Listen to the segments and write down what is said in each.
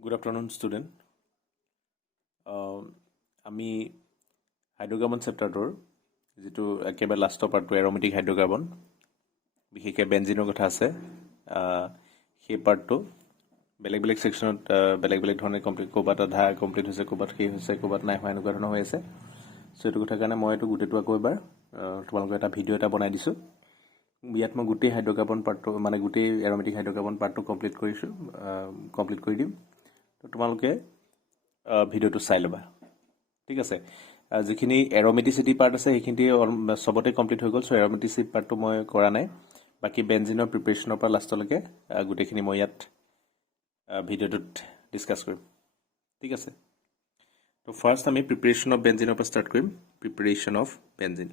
Good afternoon, student. আমি hydrocarbon চেপ্টাৰটোৰ যিটো একেবাৰে লাষ্টৰ পাৰ্টটো এৰ'মেটিক হাইড্ৰ'কাৰ্বন বিশেষকৈ বেঞ্জিনৰ কথা আছে সেই পাৰ্টটো বেলেগ বেলেগ ছেকশ্যনত বেলেগ বেলেগ ধৰণে কমপ্লিট ক'ৰবাত আধা কমপ্লিট হৈছে ক'ৰবাত শেষ হৈছে ক'ৰবাত নাই হোৱা এনেকুৱা ধৰণৰ হৈ আছে চ' এইটো কথাৰ কাৰণে মই এইটো গোটেইটো আকৌ এবাৰ তোমালোকৰ এটা ভিডিঅ' এটা বনাই দিছোঁ ইয়াত মই গোটেই হাইড্ৰ'কাৰ্বন পাৰ্টটো মানে গোটেই এৰ'মেটিক হাইড্ৰ'কাৰ্বন পাৰ্টটো কমপ্লিট কৰি দিম তো তোমালোকে ভিডিঅ'টো চাই ল'বা ঠিক আছে যিখিনি এৰ'মেটিচিটি পাৰ্ট আছে সেইখিনি চবতে কমপ্লিট হৈ গ'ল চ' এৰ'মেটিচিটি পাৰ্টটো মই কৰা নাই বাকী বেঞ্জিনৰ প্ৰিপেৰেশ্যনৰ পৰা লাষ্টলৈকে গোটেইখিনি মই ইয়াত ভিডিঅ'টোত ডিছকাছ কৰিম ঠিক আছে তো ফাৰ্ষ্ট আমি প্ৰিপেৰেশ্যন অফ বেঞ্জিনৰ পৰা ষ্টাৰ্ট কৰিম প্ৰিপেৰেশ্যন অফ বেঞ্জিন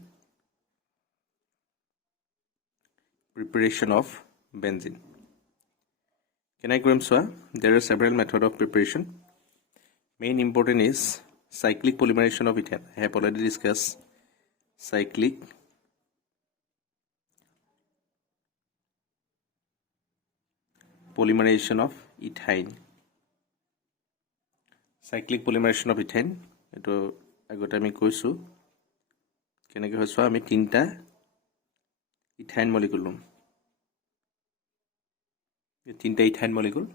কেনেকৈ কৰিম চোৱা there are several methods of preparation main important is cyclic polymerization of ethane I have already discussed cyclic polymerization of ethane এটো আগতে আমি কৈছো কেনেকৈ হয় চোৱা আমি তিনটা ইথাইন মলিকুল লম তিনটা ইথাইন মলিকুল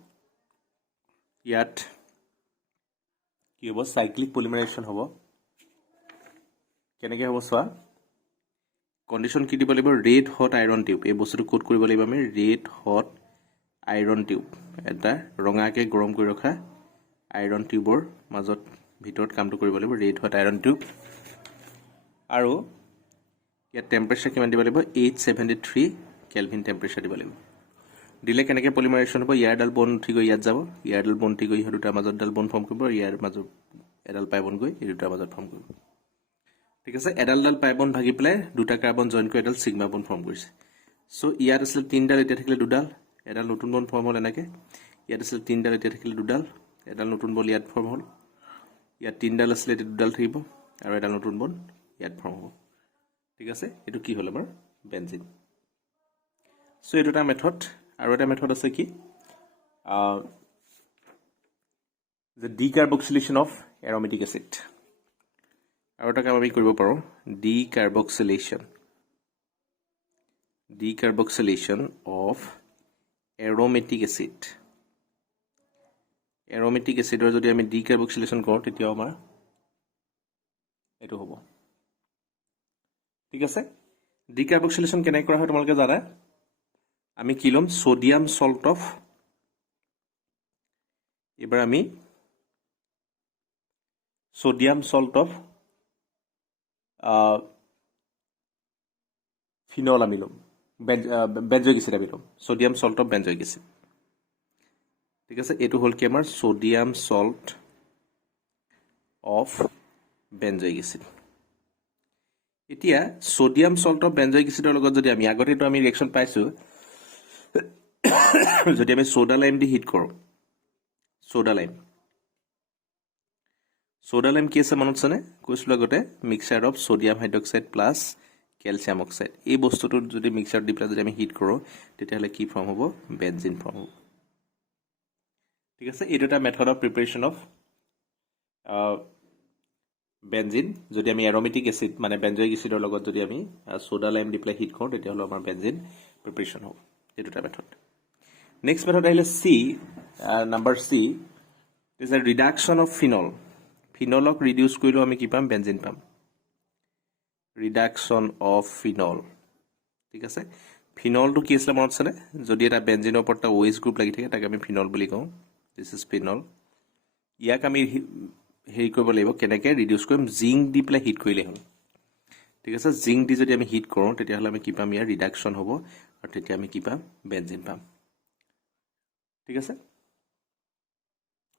ইয়াত কি হ'ব সাইক্লিক পলিমাৰাইজেশ্যন হ'ব কেনেকৈ হ'ব চোৱা কন্ডিশন কি দিব লাগিব ৰেড হট আইৰন টিউব এই বস্তুটো কোড কৰিব লাগিব আমি ৰেড হট আইৰন টিউব এটা ৰঙাকে গৰম কৰি ৰখা আইৰন টিউবৰ মাজত ভিতৰত কামটো কৰিব লাগিব ৰেড হট আইৰন টিউব আৰু ইয়াত টেম্পাৰেচাৰ কিমান দিব লাগিব 873 কেলভিন টেম্পাৰেচাৰ দিব লাগিব দিলে কেনেকৈ পলিমাৰাইজেশ্যন হ'ব ইয়াৰডাল বন উঠি গৈ ইয়াত যাব ইয়াৰডাল বন উঠি গৈ ইহঁত দুটাৰ মাজত ডাল বন ফৰ্ম কৰিব ইয়াৰ মাজত এডাল পাই বন গৈ এই দুটাৰ মাজত ফৰ্ম কৰিব ঠিক আছে এডাল পাই বন ভাগি পেলাই দুটা কাৰ্বন জইন কৰি এডাল সিগমা বন ফৰ্ম কৰিছে চ' ইয়াত আছিল তিনডাল এতিয়া থাকিলে দুডাল এডাল নতুন বন ফৰ্ম হ'ল এনেকৈ ইয়াত আছিল তিনডাল এতিয়া থাকিলে দুডাল এডাল নতুন বন ইয়াত ফৰ্ম হ'ল ইয়াত তিনডাল আছিলে এতিয়া দুডাল থাকিব আৰু এডাল নতুন বন ইয়াত ফৰ্ম হ'ব ঠিক আছে এইটো কি হ'ল আমাৰ বেঞ্জিন চ' এইটো এটা মেথড আৰু এটা মেথড আছে কি the decarboxylation of aromatic acid আৰু এটা কাম আমি কৰিব পাৰোঁ decarboxylation of aromatic acidৰ যদি আমি decarboxylation কৰোঁ তেতিয়া আমাৰ এইটো হ'ব ঠিক আছে decarboxylation কেনেকৈ কৰা হয় তোমালোকে জানা আমি কি ল'ম সোডিয়াম সল্ট অফ এবাৰ আমি সোডিয়াম সল্ট অফ ফিনল আমি ল'ম বেঞ্জয়িক এচিড আমি ল'ম sodium salt of benzoic acid ঠিক আছে এইটো হ'ল কি আমাৰ sodium salt of benzoic acid এতিয়া সোডিয়াম সল্ট অফ বেঞ্জয়িক এচিডৰ লগত যদি আমি আগতেতো আমি ৰিয়েকশ্যন পাইছোঁ যদি আমি সোডা লাইম দি হিট কৰোঁ সোডা লাইম কি আছে মনত আছেনে কৈছিলোঁ আগতে mixer of sodium hydroxide plus calcium oxide এই বস্তুটো যদি মিক্সাৰ দি পেলাই যদি আমি হিট কৰোঁ তেতিয়াহ'লে কি ফৰ্ম হ'ব বেঞ্জিন ফৰ্ম হ'ব ঠিক আছে এইটো এটা method of preparation of benzene যদি আমি এৰ'মেটিক এচিড মানে বেঞ্জয়িক এচিডৰ লগত যদি আমি সোডা লাইম দি পেলাই হিট কৰোঁ তেতিয়াহ'লে আমাৰ বেঞ্জিন প্ৰিপেৰেশ্যন হ'ব এইটো এটা মেথড নেক্সট মেথড আহিলে number C is a reduction of ফিনলক ৰিডিউচ কৰিলেও আমি কি পাম বেঞ্জিন পাম ৰিডাকশ্যন অফ ফিনল ঠিক আছে ফিনলটো কি আছিলে মনত আছেনে যদি এটা বেঞ্জিনৰ ওপৰত এটা OH গ্ৰুপ লাগি থাকে তাক আমি ফিনল বুলি কওঁ দিছ ইজ ফিনল ইয়াক আমি হেৰি কৰিব লাগিব কেনেকৈ ৰিডিউচ কৰিম জিংক দি পেলাই হিট কৰিলে হ'ল ঠিক আছে জিংক দি যদি আমি হিট কৰোঁ তেতিয়াহ'লে আমি কি পাম ইয়াৰ ৰিডাকশ্যন হ'ব আৰু তেতিয়া আমি কি পাম বেঞ্জিন পাম ঠিক আছে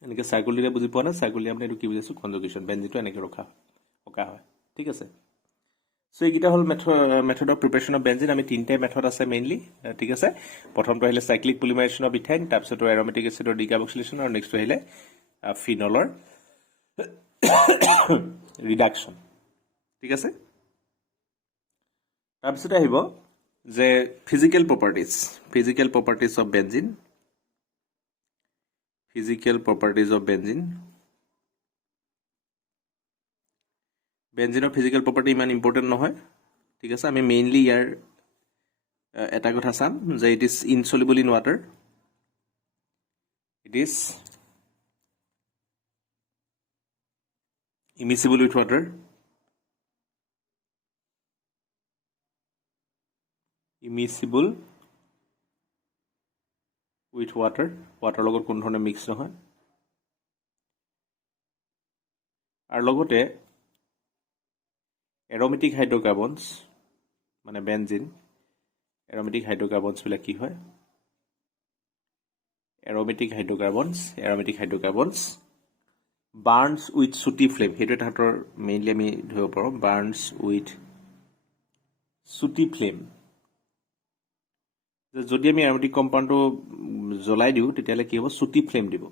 এনেকৈ চাৰ্কুল দিলে বুজি পোৱা নাই চাৰ্কুল দি আপুনি এইটো কি বুজিছোঁ কনজুগেশ্যন বেঞ্জিনটো এনেকৈ অঁকা হয় ঠিক আছে চ' এইকেইটা হ'ল method of preparation of benzene আমি তিনিটাই মেথড আছে মেইনলি ঠিক আছে প্ৰথমটো আহিলে চাইক্লিক পলিমাৰাইজেশ্যন অফ ইথাইন তাৰপিছত এৰ'মেটিক এচিডৰ ডিকাৰ্বক্সিলেশ্যন আৰু নেক্সটটো আহিলে ফিনলৰ ৰিডাকশ্যন ঠিক আছে তাৰপিছতে আহিব যে physical properties of benzene physical properties of benzene. Benzene physical property ইমান important নহয় ঠিক আছে আমি মেইনলি ইয়াৰ এটা কথা চাম যে it is insoluble in water. It is immiscible with water. Immiscible with water. Water লগত কোন ধৰণে মিক্স নহয় আৰু লগতে aromatic hydrocarbons মানে benzene aromatic hydrocarbons বিলাক কি হয় aromatic hydrocarbons burns with sooty flame হেতু এটা মেইনলি আমি ধৰিব পাৰো burns with sooty flame যদি আমি aromatic compoundটো জ্বলাই দিও তেতিয়ালে কি হ'ব sooty flame দিব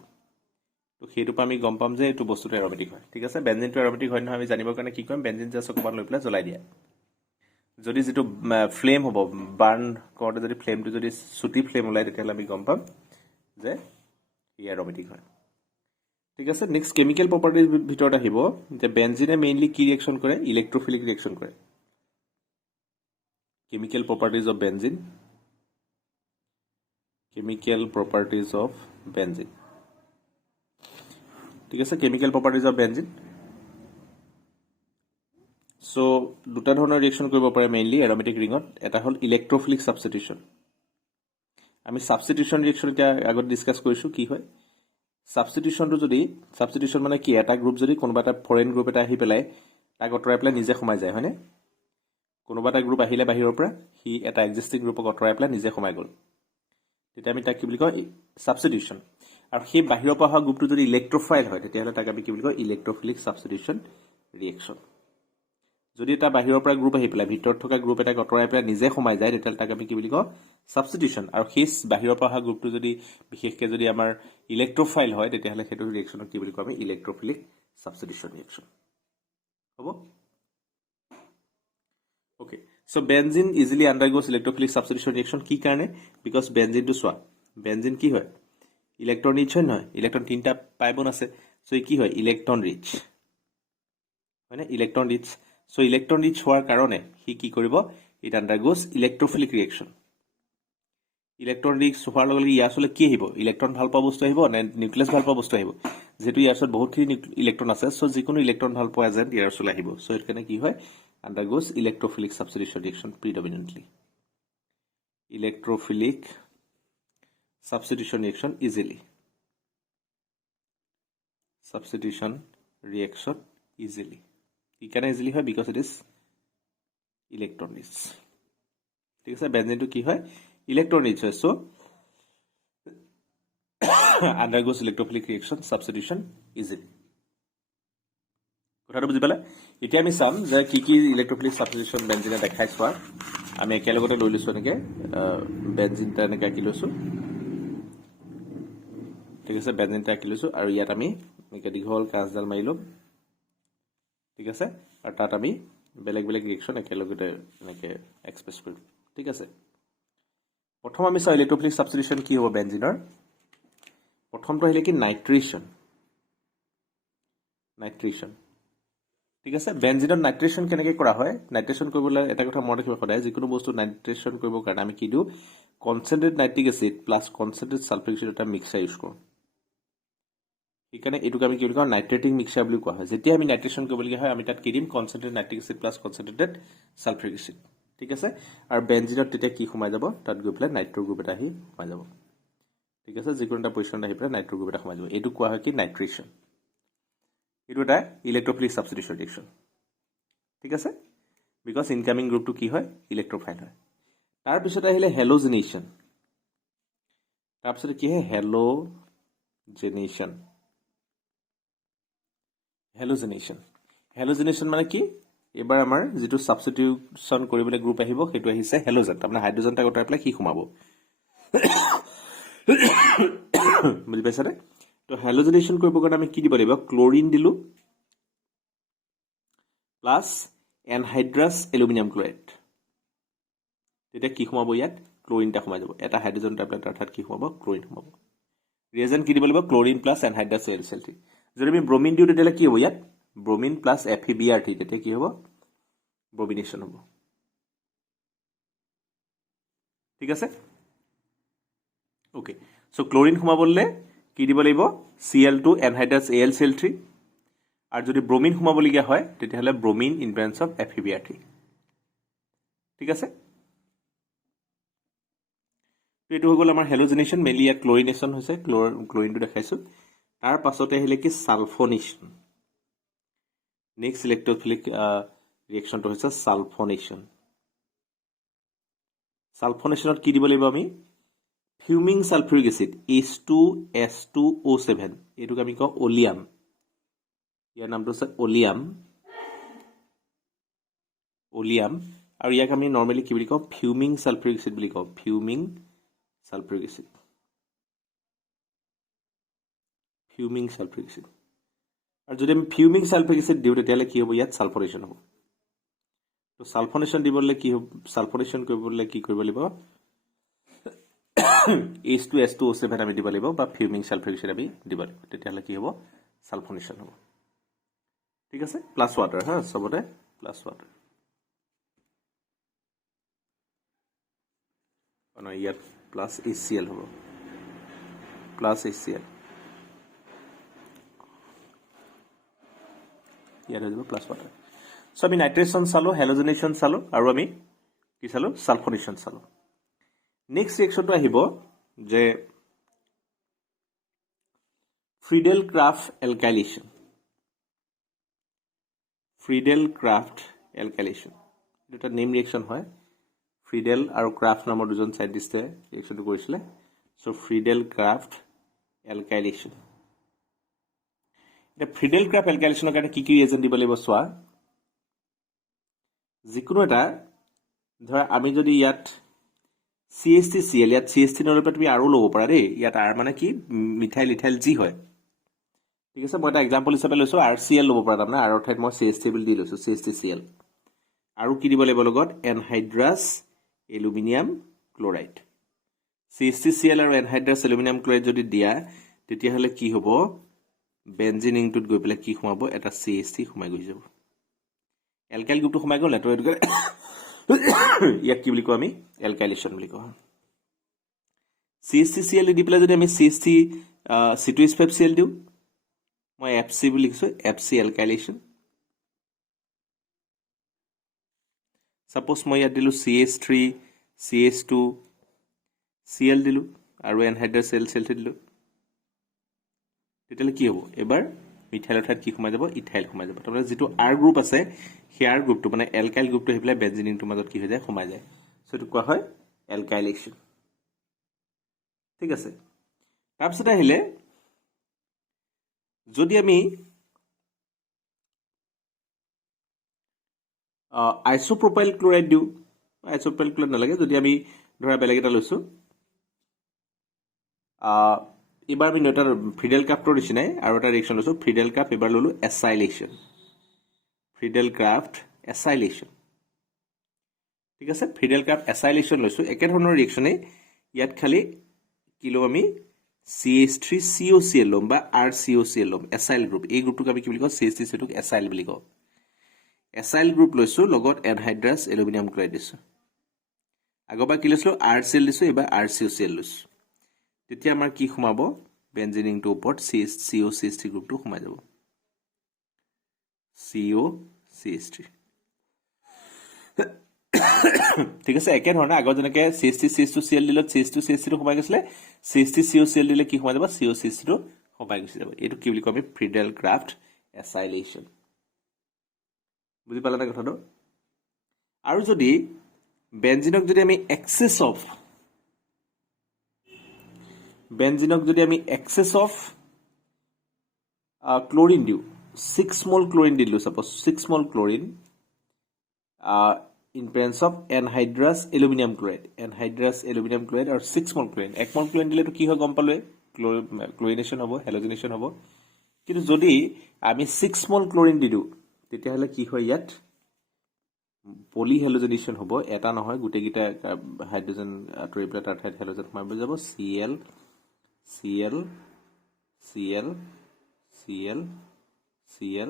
তো হেতু আমি গম পাম যে এটো বস্তুটো aromatic হয় ঠিক আছে বেনজিনটো aromatic হয় নহয় আমি জানিবৰ কাৰণে কি কৰিম বেনজিন জাস্ট অকমান লৈ পেলাই জ্বলাই দিয়া যদি যেটো ফ্লেম হ'ব বাৰ্ন কৰতে যদি ফ্লেমটো যদি sooty flame ওলাই তেতিয়ালে আমি গম পাম যে ই aromatic হয় ঠিক আছে নেক্সট কেমিক্যাল প্ৰপাৰ্টিজ ভিতৰত আহিব যে বেনজিনে মেইনলি কি ৰিঅ্যাকশন কৰে ইলেক্ট্ৰোফিলিক ৰিঅ্যাকশন কৰে chemical properties of benzene chemical properties of benzene ঠিক আছে chemical properties of benzene so দুটা ধৰণৰ ৰিঅ্যাকশন কৰিব পাৰে মেইনলি aromatic ringত এটা হল ইলেক্ট্ৰোফিলিক সাবস্টিটিউশন আমি সাবস্টিটিউশন ৰিঅ্যাকশন এটা আগত ডিসকাস কৰিছো কি হয় সাবস্টিটিউশনটো যদি সাবস্টিটিউশন মানে কি এটা গ্ৰুপ যদি কোনোবা এটা ফৰেন গ্ৰুপ এটা আহি পেলাই তাক অতৰাই পেলাই নিজে সোমাই যায় হয়নে কোনোবা এটা গ্ৰুপ আহিলে বাহিৰৰ পৰা হি এটা এক্সিস্টিং গ্ৰুপক অতৰাই পেলাই নিজে সোমাই গল তেতিয়া আমি তাক কি বুলি কয় সাবস্টিটিউশন আৰু সেই বাহিৰৰ পৰা অহা গ্ৰুপটো যদি ইলেক্ট্ৰোফাইল হয় তেতিয়াহলে তাক আমি কি বুলি কয় ইলেক্ট্ৰোফিলিক সাবস্টিটিউশন ৰিঅ্যাকশন যদি এটা বাহিৰৰ পৰা গ্ৰুপ আহি পেলাই ভিতৰত থকা গ্ৰুপ এটা অতৰাই পেলাই নিজে সোমাই যায় তেতিয়াহলে তাক আমি কি বুলি কয় সাবস্টিটিউশন আৰু সেই বাহিৰৰ পৰা অহা গ্ৰুপটো যদি বিশেষকৈ যদি আমাৰ ইলেক্ট্ৰোফাইল হয় তেতিয়াহলে সেইটো ৰিঅ্যাকশনক কি বুলি কয় আমি ইলেক্ট্ৰোফিলিক সাবস্টিটিউশন ৰিঅ্যাকশন হ'ব okay so benzene easily undergoes electrophilic substitution reaction কি কাৰণে because benzene to soya benzene কি হয় ইলেক্ট্ৰন ৰিচ হয় নহয় ইলেক্ট্ৰন তিনটা পাইবন আছে সো কি হয় ইলেক্ট্ৰন ৰিচ মানে electron rich so electron rich হোৱাৰ কাৰণে হি কি কৰিব it undergoes electrophilic reaction electron rich হোৱাৰ লগে লগে ইয়াছলে কি আহিব ইলেক্ট্ৰন ভাল পোৱা বস্তু আহিব না নিউক্লিয়াছ ভাল পোৱা বস্তু আহিব যেটো ইয়াছত বহুতখিনি ইলেক্ট্ৰন আছে সো যিকোনো ইলেক্ট্ৰন ভাল পোৱা এজেন্ট ইয়াছলে আহিব সো এখানে কি হয় undergoes electrophilic substitution reaction predominantly. Electrophilic substitution reaction easily. Substitution reaction easily. It can easily have because it is electron rich. ঠিক আছে benzene to কি হয় electron rich হয় so undergoes electrophilic reaction substitution easily. কথাটো বুজি পালে এতিয়া আমি চাম যে কি কি ইলেক্ট্ৰোফিলিক সাবস্টিটিউশন বেনজিনে দেখাইছো আমি একেলগতে লৈ লৈছো নেকে বেনজিনটা নেকে কি লৈছো ঠিক আছে বেনজিনটা কি লৈছো আৰু ইয়াত আমি নেকে দীঘল কাঁচডাল মাৰিলো ঠিক আছে আৰু তাত আমি বেলেগ বেলেগ ৰিঅ্যাকশন একেলগতে নেকে এক্সপ্ৰেছ কৰিম ঠিক আছে প্ৰথম আমি চাই ইলেক্ট্ৰোফিলিক সাবস্টিটিউশন কি হ'ব বেনজিনৰ প্ৰথমটো আহিলে কি নাইট্ৰেশন ঠিক আছে বেনজিনৰ নাইট্ৰেশন কেনেকৈ কৰা হয় নাইট্ৰেশন কৰিবলৈ এটা কথা মনত ৰাখিব সদায় যিকোনো বস্তু নাইট্ৰেশন কৰিবৰ কাৰণে আমি কি দিও concentrate nitric acid plus concentrate সালফাৰিক acid এটা মিক্সাৰ ইউজ কৰোঁ সেইকাৰণে এটুক আমি কি বুলি কওঁ নাইট্ৰেটিং মিক্সাৰ বুলি কোৱা হয় যেতিয়া আমি নাইট্ৰেশন কৰিবলগীয়া হয় আমি তাত কি দিম concentrate nitric acid plus কনসেন্ট্ৰেটেড সালফাৰিক acid ঠিক আছে আৰু বেনজিনত তেতিয়া কি সোমাই যাব তাত গৈ পেলাই নাইট্ৰো গ্ৰুপ এটা আহি সোমাই যাব ঠিক আছে যিকোনো এটা পজিশনত আহি পেলাই নাইট্ৰো গ্ৰুপ এটা সোমাই যাব এটু কোৱা হয় কি নাইট্ৰেশন এটো এটা ইলেক্ট্ৰোফিলিক সাবস্টিটিউশন ৰিঅ্যাকশন ঠিক আছে বিকজ ইনকামিং গ্ৰুপটো কি হয় ইলেক্ট্ৰোফাইল হয় তাৰ পিছত আহিলে হেলোজেনেশন তাৰ পিছত কি হয় হেলোজেনেশন মানে কি এবাৰ আমাৰ যেটো সাবস্টিটিউশন কৰিবলৈ গ্ৰুপ আহিব হেতু আহিছে হেলোজেন তাৰমানে হাইড্ৰোজেনটা গটাই পেলাই কি সোমাব বুজি পাইছানে তো হেলোজেনেশন কৰিব কাৰণে আমি কি দিব লাগিব ক্লোৰিন দিলু প্লাস এনহাইড্ৰাছ এলুমিনিয়াম ক্লোৰাইড তেতিয়া কি সোমাব ইয়াত ক্লোৰিনটা সোমাই যাব এটা হাইড্ৰোজেন টেবলেট অৰ্থাৎ কি সোমাব ক্লোৰিন সোমাব ৰিয়েজেণ্ট কি দিব লাগিব ক্লৰিন প্লাছ এনহাইড্ৰাছ OHCl3 যদি আমি ব্ৰমিন দিওঁ তেতিয়াহ'লে কি হ'ব ইয়াত ব্ৰমিন প্লাছ FeBr3 তেতিয়া কি হ'ব ব্ৰমিনেশ্যন হ'ব ঠিক আছে ওকে সো ক্লৰিন সোমাবলৈ কি দিব লাগিব Cl2 এনহাইড্ৰাছ AlCl3 আৰু যদি ব্ৰমিন সোমাবলগীয়া হয় তেতিয়াহ'লে ব্ৰমিন ইন প্ৰেজেন্স অফ FeBr3 ঠিক আছে এইটো হৈ গ'ল আমাৰ হেলোজেনেশ্যন মেইনলি ইয়াত ক্লৰিনেশ্যন হৈছে ক্লৰিনটো দেখাইছোঁ তাৰ পাছতে আহিলে কি সালফোনেশ্যন নেক্সট ইলেক্ট্ৰফিলিক ৰিয়েকশ্যনটো হৈছে সালফোনেশ্যন সালফোনেশ্যনত কি দিব লাগিব আমি ফিউমিং সালফিউৰিক এচিড H2S2O7 এইটোক আমি কওঁ অলিয়াম ইয়াৰ নামটো হৈছে অলিয়াম আৰু ইয়াক আমি নৰ্মেলি কি বুলি কওঁ ফিউমিং সালফিউৰিক এচিড বুলি কওঁ ফিউমিং সালফিউৰিক এচিড আৰু যদি আমি ফিউমিং সালফিউৰিক এচিড দিওঁ তেতিয়াহ'লে কি হ'ব ইয়াত সালফোনেশ্যন হ'ব তো সালফোনেশ্যন দিবলৈ কি হ'ব সালফোনেশ্যন কৰিবলৈ কি কৰিব লাগিব H2S2O7 আমি দিব লাগিব বা ফিউমিং সালফিউৰিক এচিড আমি দিব লাগিব তেতিয়াহ'লে কি হ'ব সালফোনেশ্যন হ'ব ঠিক আছে প্লাছ ৱাটাৰ হা সবতে প্লাছ ৱাটাৰ ইয়াত প্লাছ HCl হ'ব প্লাছ HCl ইয়াত হৈ যাব প্লাছ ৱাটাৰ সো আমি নাইট্ৰেশ্যন চালোঁ হেলোজেনেশ্যন চালোঁ আৰু আমি কি চালোঁ সালফোনেশ্যন চালোঁ নেক্সট ৰিয়েকশ্যনটো আহিব যে ফ্ৰিডেল ক্ৰাফট এলকাইলেশ্যন এইটো এটা নেম ৰিয়েকশ্যন হয় ফ্ৰিডেল আৰু ক্ৰাফট নামৰ দুজন চাইণ্টিষ্টে ৰিয়েকশ্যনটো কৰিছিলে সো ফ্ৰিডেল ক্ৰাফট এলকাইলেশ্যন এতিয়া ফ্ৰিডেল ক্ৰাফট এলকাইলেশ্যনৰ কাৰণে কি ৰিয়েজেণ্ট দিব লাগিব চোৱা যিকোনো এটা ধৰা আমি যদি ইয়াত CH3Cl ইয়াত CH3 নলৈ পেলাই তুমি আৰু ল'ব পাৰা দেই ইয়াত R মানে কি মিথাইল ইথাইল যি হয় ঠিক আছে মই এটা এক্সাম্পল হিচাপে লৈছোঁ RCl ল'ব পাৰা তাৰমানে R ঠাইত মই CH3 বুলি দি লৈছোঁ CH3Cl আৰু কি দিব লাগিব লগত এনহাইড্ৰাছ এলুমিনিয়াম ক্লৰাইড CH3Cl আৰু এনহাইড্ৰাছ এলুমিনিয়াম ক্লৰাইড যদি দিয়া তেতিয়াহ'লে কি হ'ব বেনজিন ৰিংটোত গৈ পেলাই কি সোমাব এটা CH3 সোমাই গৈ যাব এলকাইল গ্ৰুপটো সোমাই গ'ল তো এইটো ইয়াক কি বুলি কওঁ আমি এলকাইলেশ্যন বুলি কওঁ CH3Cl দি পেলাই যদি আমি C2H5Cl দিওঁ মই FC বুলি লিখিছোঁ FC এলকাইলেশ্যন সাপোজ মই ইয়াত দিলোঁ CH3 CH2 Cl দিলোঁ আৰু এনহাইড্ৰাছ AlCl3 দিলোঁ তেতিয়াহ'লে কি হ'ব এবাৰ মিথাইলৰ ঠাইত কি সোমাই যাব ইথাইল সোমাই যাব তাৰমানে যিটো R গ্ৰুপ আছে সেই R গ্ৰুপটো মানে এলকাইল গ্ৰুপটো আহি পেলাই বেনজিন ৰিংটোৰ মাজত কি হৈ যায় সোমাই যায় সো এইটো কোৱা হয় এলকাইলেশ্যন ঠিক আছে তাৰপিছত আহিলে যদি আমি আইসোপ্ৰপাইল ক্লৰাইড দিওঁ আইসোপ্ৰপাইল ক্লৰাইড নালাগে যদি আমি ধৰা বেলেগ এটা লৈছোঁ এবাৰ আমি এটা ফ্ৰিডেল ক্ৰাফ্টৰ নিচিনাই আৰু এটা ৰিয়েকশ্যন লৈছোঁ ফ্ৰিডেল ক্ৰাফ্ট এবাৰ ল'লোঁ এছাইলেশ্যন ঠিক আছে ফ্ৰিডেল ক্ৰাফ্ট এছাইলেশ্যন লৈছোঁ একেধৰণৰ ৰিয়েকশ্যনেই ইয়াত খালি কি ল'ম আমি CH3COCl ল'ম বা RCOCl ল'ম এছাইল গ্ৰুপ এই গ্ৰুপটোক আমি কি বুলি কওঁ CH3COটোক এছাইল বুলি কওঁ এছাইল গ্ৰুপ লৈছোঁ লগত এনহাইড্ৰাছ এলুমিনিয়াম ক্লৰাইড দিছোঁ আগৰবাৰ কি লৈছিলোঁ RCl দিছোঁ এইবাৰ RCOCl লৈছোঁ তেতিয়া আমাৰ কি সোমাব বেনজিন ৰিংটোৰ ওপৰত COCH3 গ্ৰুপটো সোমাই যাব COCH3 ঠিক আছে একেধৰণে আগত যেনেকৈ CH3CH2Cl দিলত CH2CH3 সোমাই গৈছিলে CH3COCl দিলে কি সোমাই যাব COCH3 সোমাই গুচি যাব এইটো কি বুলি কওঁ আমি ফ্ৰিডেল ক্ৰাফ্ট এছাইলেশ্যন বুজি পালা না কথাটো আৰু যদি বেনজিনক যদি আমি এক্সেছ অফ ক্লৰিন দিওঁ 6 মল ক্লৰিন দিলোঁ suppose 6 mall chlorine in presence of anhydrous aluminum chloride আৰু 6 মল ক্লৰিন 1 মল ক্লৰিন দিলেতো কি হয় গম পালোৱে ক্লৰিনেশ্যন হ'ব হেলোজেনেশ্যন হ'ব কিন্তু যদি আমি 6 মল ক্লৰিন দি দিওঁ তেতিয়াহ'লে কি হয় ইয়াত পলি হেলোজেনেশ্যন হ'ব এটা নহয় গোটেইকেইটা হাইড্ৰজেন আঁতৰি পেলাই তাৰ ঠাইত হেলোজেন সোমাই যাব Cl Cl Cl Cl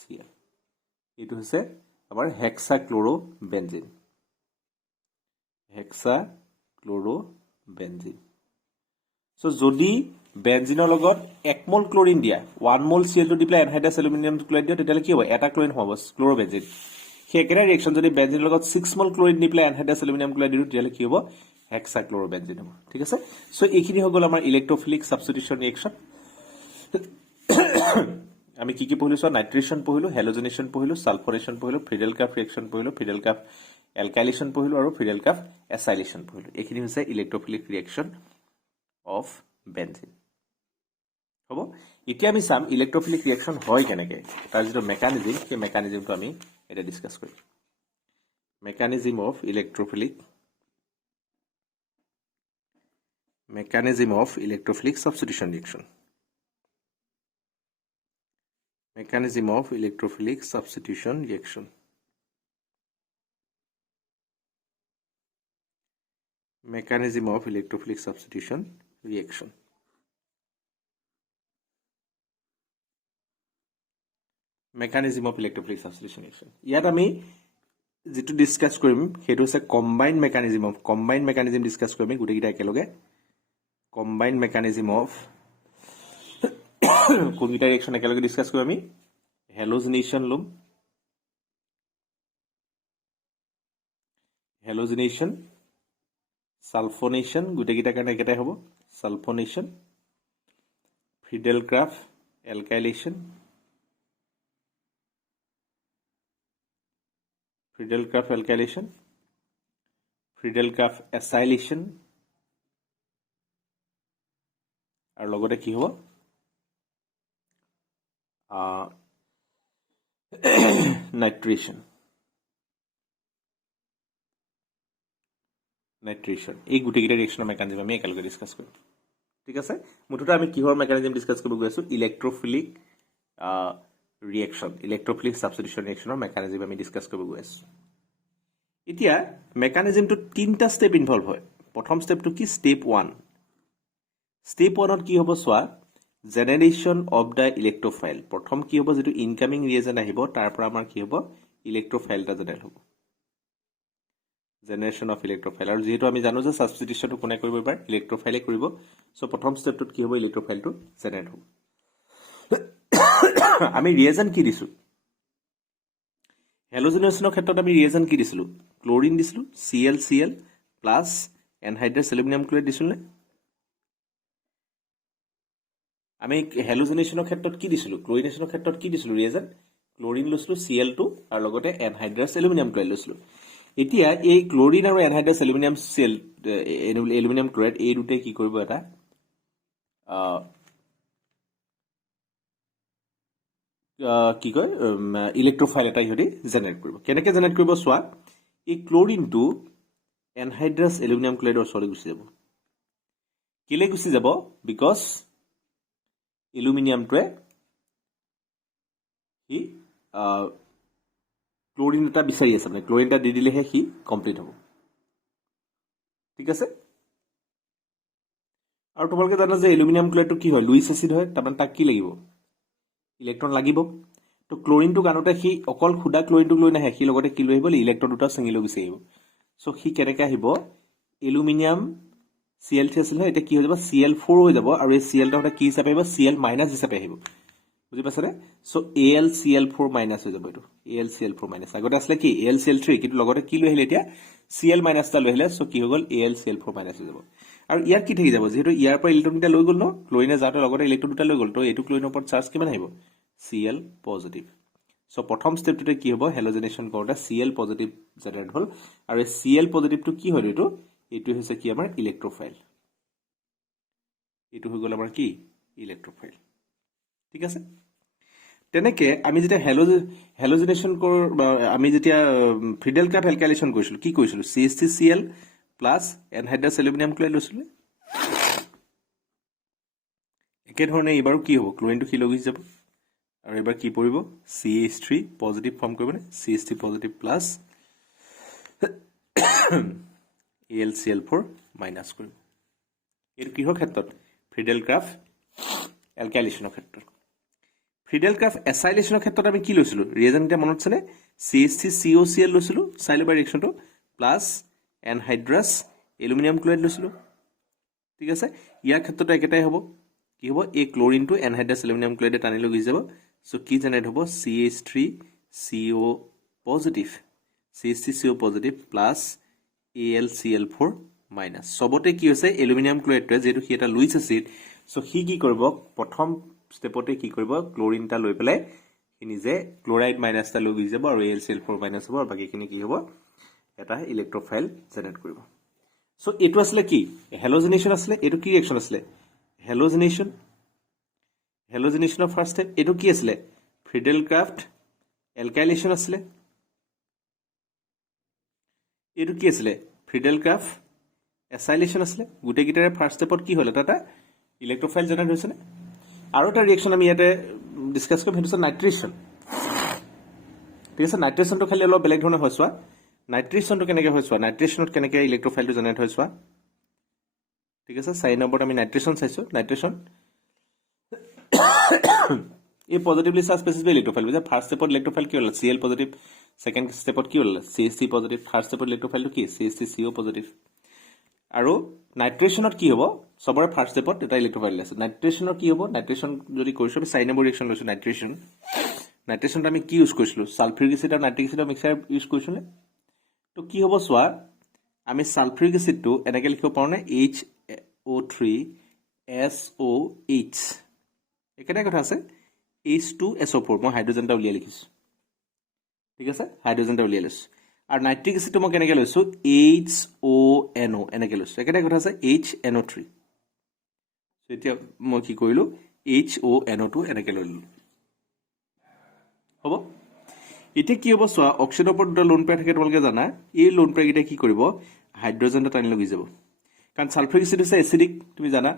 Cl এইটো হৈছে আমাৰ হেক্সাক্লোৰোবেনজিন সো যদি বেনজিনৰ লগত 1 মোল ক্লোৰিন দিয়া 1 মোল Cl2 দি পেলাই এনহাইড্ৰাছ এলুমিনিয়াম ক্লোৰাইড দিয়া তেতিয়ালে কি হ'ব এটা ক্লোৰিন হ'ব ক্লোৰোবেনজিন সেই একেটা ৰিঅ্যাকশন যদি বেনজিনৰ লগত 6 মোল ক্লোৰিন দি পেলাই এনহাইড্ৰাছ এলুমিনিয়াম ক্লোৰাইড দিও তেতিয়ালে কি হ'ব হেক্সাক্লোৰোবেনজিন হ'ব ঠিক আছে সো এইখিনি হৈ গ'ল আমাৰ ইলেক্ট্ৰোফিলিক সাবস্টিটিউশন ৰিঅ্যাকশন আমি কি পঢ়িলো সো নাইট্ৰেশন পঢ়িলো হেলোজেনেশন পঢ়িলো সালফোনেশন পঢ়িলো ফ্ৰিডেলকাফ ৰিঅ্যাকশন পঢ়িলো ফ্ৰিডেলকাফ এলকাইলেশন পঢ়িলো আৰু ফ্ৰিডেলকাফ এসাইলেশন পঢ়িলো এইখিনি হৈছে ইলেক্ট্ৰোফিলিক ৰিঅ্যাকশন অফ বেনজিন হ'ব এতিয়া আমি চাম ইলেক্ট্ৰোফিলিক ৰিঅ্যাকশন হয় কেনেকৈ তাৰ যিটো মেকানিজম সেই মেকানিজমটো আমি এটা ডিসকাস কৰিম mechanism of electrophilic substitution reaction mechanism of electrophilic substitution reaction mechanism of electrophilic substitution reaction mechanism of electrophilic substitution reaction ইয়াত আমি যেটো ডিসকাস কৰিম হেতু হৈছে কম্বাইন্ড মেকানিজম ডিসকাস কৰিম গুটেকিটা একেলগে কম্বাইন্ড মেকানিজম অফ কোনকিটা ৰিঅ্যাকশন একেলগে ডিসকাস কৰিম আমি হেলোজেনেশন সালফোনেশন গুটেকিটা কাৰণে একেটাই হ'ব sulphonation ফ্ৰিডেলকাফ এলকাইলেশন Friedel-Crafts alkylation, Friedel-Crafts acylation, আৰু লগতে কি হ'ব নাইট্ৰেশন এই গুটেকিটা ৰিঅ্যাকশনৰ মেকানিজম আমি একেলগে ডিসকাস কৰিম ঠিক আছে মুঠতে আমি কিহৰ মেকানিজম ডিসকাস কৰিব গৈছো ইলেক্ট্ৰোফিলিক ইলেক্ট্ৰোফিলিক সাবস্টিটিউশন ৰিঅ্যাকশনৰ মেকানিজম আমি ডিসকাস কৰিব গৈ আছো এতিয়া মেকানিজমটো তিনটা স্টেপ ইনভলভ হয় প্ৰথম স্টেপটো কি স্টেপ 1 স্টেপ 1 ত কি হ'ব সোৱা জেনাৰেশন অফ দা ইলেক্ট্ৰোফাইল প্ৰথম কি হ'ব যেটো ইনকামিং ৰিএজেন্ট আহিব তাৰ পৰা আমাৰ কি হ'ব ইলেক্ট্ৰোফাইলটা জেনাৰেট হ'ব জেনাৰেশন অফ ইলেক্ট্ৰোফাইল আৰু যেহেতু আমি জানো যে সাবস্টিটিউশনটো কোনে কৰিব পাৰ ইলেক্ট্ৰোফাইলে কৰিব সো প্ৰথম স্টেপটোত কি হ'ব ইলেক্ট্ৰোফাইলটো জেনাৰেট হ'ব আমি ৰিএজেন্ট কি দিছো হেলোজেনেশনৰ ক্ষেত্ৰত আমি ৰিএজেন্ট কি দিছিলো ক্লোৰিন দিছিলো ClCl plus anhydrous aluminium chloride দিছিলো আমি হেলোজেনেশনৰ ক্ষেত্ৰত কি দিছিলো ক্লোৰিনেশনৰ ক্ষেত্ৰত কি দিছিলো ৰিএজেন্ট ক্লোৰিন লৈছিলো Cl2 আৰু লগতে এনহাইড্ৰাছ এলুমিনিয়াম ক্লোৰাইড লৈছিলো এতিয়া এই ক্লোৰিন আৰু এনহাইড্ৰাছ এলুমিনিয়াম ক্লোৰাইড এই দুটাই কি কৰিব এটা কি কয় ইলেক্ট্ৰোফাইল এটা ইহতি জেনাৰেট কৰিব কেনেকৈ জেনাৰেট কৰিব সোৱা এই ক্লোৰিনটো এনহাইড্ৰাছ এলুমিনিয়াম ক্লোৰাইডৰ ওচৰলৈ গুচি যাব কেলে গুচি যাব বিকজ এলুমিনিয়ামটোৱে হি ক্লোৰিন এটা বিচাৰি আছে মানে ক্লোৰিন এটা দি দিলেহে হি কমপ্লিট হ'ব ঠিক আছে আৰু তোমালোকে জানা যে এলুমিনিয়াম ক্লোৰাইডটো কি হয় লুইস এসিড হয় তাৰমানে তাক কি লাগিব ইলেক্ট্ৰন লাগিব তো ক্লোৰিনটো কানোতে হি অকল খুদা ক্লোৰিনটো লৈ নাহে হি লগতে কি লৈ আহিব ইলেক্ট্ৰন দুটা ছিঙি লৈ গুচি আহিব সো হি কেনেকৈ আহিব এলুমিনিয়াম Cl3 আছিল হয় এটা কি হৈ যাব Cl4 হৈ যাব আৰু এই Cl টা হতে কি হিচাপে আহিব Cl- হিচাপে আহিব বুজি পাছৰে সো AlCl4- হৈ যাব এটো AlCl4- আগতে আসলে কি AlCl3 কিন্তু লগতে কি লৈ আহিলে এতিয়া Cl- টা লৈ আহিলে সো কি হৈ গল AlCl4- হৈ যাব আৰু ইয়াৰ কি থাকি যাব যেহেতু ইয়াৰ পৰা ইলেক্ট্ৰন দুটা লৈ গল ন ক্লোৰিনে যাতে লগতে ইলেক্ট্ৰন দুটা লৈ গল তো এটো ক্লোৰিনৰ ওপৰত চাৰ্জ কিমান আহিব Cl পজিটিভ সো প্ৰথম স্টেপটোতে কি হ'ব হেলোজেনেশন কৰোতে Cl পজিটিভ জেনাৰেট হল আৰু এই Cl পজিটিভটো কি হয় এটো হৈছে কি আমাৰ ইলেক্ট্ৰোফাইল এটো হৈ গল আমাৰ কি ইলেক্ট্ৰোফাইল ঠিক আছে তেনেকে আমি যেতিয়া হেলোজেনেশন আমি যেতিয়া ফ্ৰিডেলকাফ এলকাইলেশন কৰিছিলো কি কৰিছিলো CH3Cl plus anhydrous aluminium chloride লৈছিল একে ধৰণে এবাৰো কি হ'ব ক্লোৰিনটো কি লগি যাব আৰু এবাৰ কি পৰিব CH3 পজিটিভ ফৰ্ম কৰিব নে CH3 পজিটিভ প্লাস AlCl4- কৰিব এৰ কিহৰ ক্ষেত্ৰত ফ্ৰিডেল ক্ৰাফ এলকাইলেশ্যনৰ ক্ষেত্ৰত ফ্ৰিডেল ক্ৰাফ এছাইলেশ্যনৰ ক্ষেত্ৰত আমি কি লৈছিলোঁ ৰিয়েজেণ্ট এতিয়া মনত আছেনে CH3COCl লৈছিলোঁ চাই ল'বা ৰিয়েকশ্যনটো প্লাছ এনহাইড্ৰাছ এলুমিনিয়াম ক্লৰাইড লৈছিলোঁ ঠিক আছে ইয়াৰ ক্ষেত্ৰতো একেটাই হ'ব কি হ'ব এই ক্লৰিনটো এনহাইড্ৰাছ এলুমিনিয়াম ক্লৰাইডে টানি লৈ গুচি যাব চ' কি জেনেৰেট হ'ব CH3CO positive CH3CO positive plus AlCl4 minus চবতে কি হৈছে এলুমিনিয়াম ক্লৰাইডটোৱে যিহেতু সি এটা লুইছ এচিড চ' সি কি কৰিব প্ৰথম ষ্টেপতে কি কৰিব ক্লৰিন এটা লৈ পেলাই সি নিজে ক্লৰাইড মাইনাছ এটা লৈ গুচি যাব আৰু AlCl4 মাইনাছ হ'ব আৰু বাকীখিনি কি হ'ব এটা ইলেক্ট্ৰফাইল জেনেৰেট কৰিব চ' এইটো আছিলে কি হেলোজেনেশ্যন আছিলে এইটো কি ৰিয়েকশ্যন আছিলে হেলোজেনেশ্যনৰ ফাৰ্ষ্ট ষ্টেপ এইটো কি আছিলে ফ্ৰিডেল ক্ৰাফট এলকাইলেশ্যন আছিলে এইটো কি আছিলে ফ্ৰিডেল ক্ৰাফট এছাইলেশ্যন আছিলে গোটেইকেইটাৰে ফাৰ্ষ্ট ষ্টেপত কি হ'ল এটা ইলেক্ট্ৰফাইল জেনাৰেট হৈছেনে আৰু এটা ৰিয়েকশ্যন আমি ইয়াতে ডিছকাছ কৰিম সেইটো হৈছে নাইট্ৰেশ্যন ঠিক আছে নাইট্ৰেশ্যনটো খালি অলপ বেলেগ ধৰণে হয় চোৱা নাইট্ৰেশ্যনটো কেনেকৈ হয় চোৱা নাইট্ৰেশ্যনত কেনেকৈ ইলেক্ট্ৰফাইলটো জেনাৰেট হয় চোৱা ঠিক আছে 4 নম্বৰত আমি নাইট্ৰেশ্যন চাইছোঁ নাইট্ৰেশ্যন এই পজিটিভলি চাৰ্জ স্পেচিফিক ইলেক্ট্ৰফাইল বুজা ফাৰ্ষ্ট ষ্টেপত ইলেক্ট্ৰফাইল কি হ'ল Cl পজিটিভ ছেকেণ্ড ষ্টেপত কি হ'ল CH3 পজিটিভ থাৰ্ড ষ্টেপত ইলেক্ট্ৰফাইলটো কি CH3CO পজিটিভ আৰু নাইট্ৰেশ্যনত কি হ'ব সবৰে ফাৰ্ষ্ট ষ্টেপত এটা ইলেক্ট্ৰফাইল আছে নাইট্ৰেশ্যনৰ কি হ'ব নাইট্ৰেশ্যন যদি কৰিছোঁ আমি 4 নম্বৰ ৰিয়েকশ্যন লৈছোঁ নাইট্ৰেশ্যনত আমি কি ইউজ কৰিছিলোঁ ছালফিউৰিক এচিড আৰু নাইট্ৰিক এচিডৰ মিক্সাৰ ইউজ কৰিছোঁ নে তো কি হ'ব চোৱা আমি ছালফিউৰিক এচিডটো এনেকৈ লিখিব পাৰোঁ নে HO3SOH একেটাই কথা আছে H2SO4 মই হাইড্ৰজেন এটা উলিয়াই লিখিছোঁ ঠিক আছে হাইড্ৰজেন এটা উলিয়াই লৈছোঁ আৰু নাইট্ৰিক এচিডটো মই কেনেকৈ লৈছোঁ HONO এনেকৈ লৈছোঁ একেটাই কথা আছে HNO3 এতিয়া মই কি কৰিলোঁ HONO2 এনেকৈ লৈ ল'লোঁ হ'ব এতিয়া কি হ'ব চোৱা অক্সিজেনৰ ওপৰত দুটা লোন পেয়াৰ থাকে তোমালোকে জানা এই লোন পেয়াৰকেইটাই কি কৰিব হাইড্ৰজেন এটা টানি লৈ গুচি যাব কাৰণ ছালফিউৰিক এচিড হৈছে এচিডিক তুমি জানা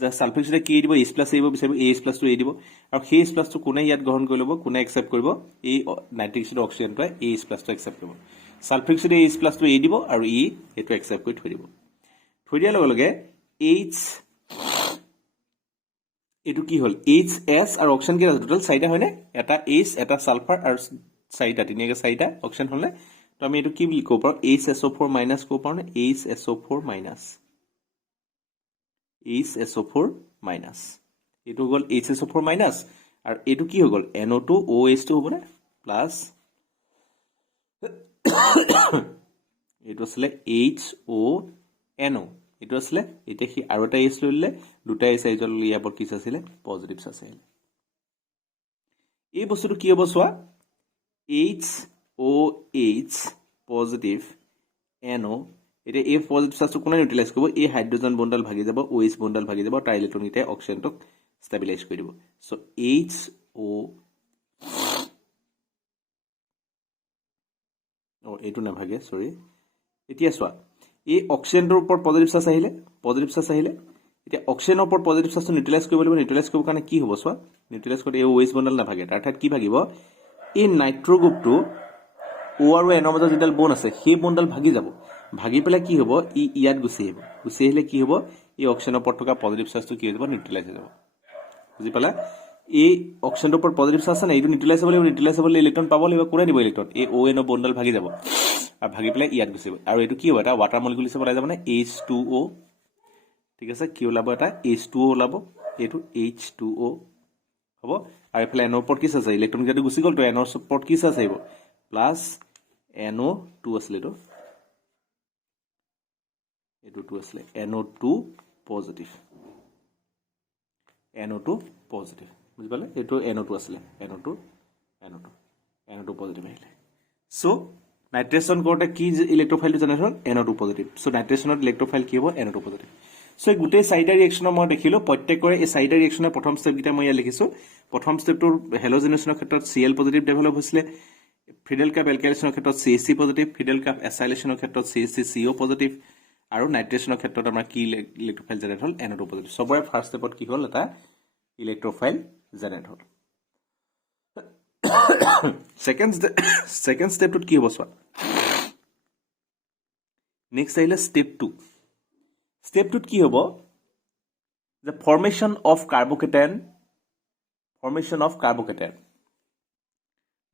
যে ছালফিউৰিক এচিডে কি দিব H+ এৰিব বিচাৰিব AH+ এৰি দিব আৰু সেই H+ কোনে ইয়াত গ্ৰহণ কৰি ল'ব কোনে একচেপ্ট কৰিব এই নাইট্ৰিক এচিডৰ অক্সিজেনটোৱে AH+ একচেপ্ট কৰিব ছালফিউৰিক এচিডে AH+ এৰি দিব আৰু ই সেইটো একচেপ্ট কৰি থৈ দিব থৈ দিয়াৰ লগে লগে এইটো কি হ'ল HS আৰু অক্সিজেন কেইটা টোটেল 4টা হয়নে এটা H এটা সালফাৰ আৰু 4টা তিনিকে 4টা অক্সিজেন হ'লে তো আমি এইটো কি বুলি ক'ব পাৰোঁ HSO4 মাইনাছ ক'ব পাৰোঁ নে HSO4 মাইনাছ HSO4 মাইনাছ এইটো গ'ল HSO4 মাইনাছ আৰু এইটো কি হৈ গ'ল NO2 OH টো হ'বনে প্লাছ এইটো আছিলে HONO এইটো আছিলে এতিয়া সি আৰু এটা H লৈ ল'লে দুটা H আহি গ'ল ইয়াৰ পৰা কি আছিলে পজিটিভ আছিল এই বস্তুটো কি হ'ব চোৱা HOH পজিটিভ NO এতিয়া এই পজিটিভ চাৰ্জটো কোনে নিউট্ৰেলাইজ কৰিব এই হাইড্ৰজেন বন্ডাল ভাগি যাব OH বন্ডাল ভাগি যাব তাৰ ইলেক্ট্ৰনকেইটাই অক্সিজেনটোক ষ্টেবিলাইজ কৰি দিব সো এইটো নাভাগে সৰি এতিয়া চোৱা এই অক্সিজেনটোৰ ওপৰত পজিটিভ চাৰ্জ আহিলে এতিয়া অক্সিজেনৰ ওপৰত পজিটিভ চাৰ্জটো নিউট্ৰেলাইজ কৰিব লাগিব নিউট্ৰেলাইজ কৰিবৰ কাৰণে কি হ'ব চোৱা নিউট্ৰেলাইজ কৰি এই OH বন্ডাল নাভাগে তাৰ ঠাইত কি ভাগিব এই নাইট্ৰ গ্ৰুপটো O আৰু N ৰ মাজত যিডাল বন্ড আছে সেই বন্ডাল ভাগি যাব ভাগি পেলাই কি হ'ব ই ইয়াত গুচি আহিলে কি হ'ব এই অক্সিজেনৰ ওপৰত থকা পজিটিভ চাৰ্জটো কি হৈ যাব নিউট্ৰেলাইজ হৈ যাব বুজি পালা এই অক্সিজেনৰ ওপৰত পজিটিভ চাৰ্জ আছে না এইটো নিউট্ৰেলাইজ হ'ব লাগিব ইলেক্ট্ৰন পাব লাগিব কোনে দিব ইলেক্ট্ৰন এই ON বন্ডাল ভাগি যাব আৰু ভাগি পেলাই ইয়াত গুচি যাব আৰু এইটো কি হ'ব এটা ৱাটাৰ মলিকুল হিচাপে ওলাই যাব মানে H2O ঠিক আছে কি ওলাব এটা H2O ওলাব এইটো H2O হ'ব আৰু এফালে N ৰ ওপৰত কি চাৰ্জ আছে ইলেক্ট্ৰন কেইটা গুচি গ'ল তো N ৰ ওপৰত কি চাৰ্জ আহিব প্লাছ NO2 আছিলে এইটো 2 আছিলে NO2 পজিটিভ বুজি পালে এইটো NO2 আছিলে NO2 পজিটিভ আহিলে সো নাইট্ৰেশ্যন কৰোঁতে কি ইলেক্ট্ৰফাইলটো জেনাৰেট হ'ল NO2 পজিটিভ সো নাইট্ৰেশ্যনত ইলেক্ট্ৰফাইল কি হ'ব NO2 পজিটিভ সো এই গোটেই 4টা ৰিয়েকশ্যনৰ মই দেখিলোঁ প্ৰত্যেকৰে এই 4টা ৰিয়েকশ্যনৰ প্ৰথম ষ্টেপকেইটা মই ইয়াত লিখিছোঁ প্ৰথম ষ্টেপটোৰ হেলোজেনেশ্যনৰ ক্ষেত্ৰত Cl পজিটিভ ডেভেলপ হৈছিলে ফ্ৰিডেল ক্ৰাফ এলকাইলেশ্যনৰ ক্ষেত্ৰত CH3 পজিটিভ ফ্ৰিডেল ক্ৰাফ এছাইলেশ্যনৰ ক্ষেত্ৰত CH3CO পজিটিভ আৰু নাইট্ৰেশ্যনৰ ক্ষেত্ৰত আমাৰ কি ইলেক্ট্ৰফাইল জেনাৰেট হ'ল NO2 পজিটিভ সবৰে ফাৰ্ষ্ট ষ্টেপত কি হ'ল এটা ইলেক্ট্ৰফাইল জেনাৰেট হ'ল ছেকেণ্ড ষ্টেপটোত কি হ'ব চোৱা নেক্সট আহিলে ষ্টেপ 2 ষ্টেপটোত কি হ'ব the formation of carbocation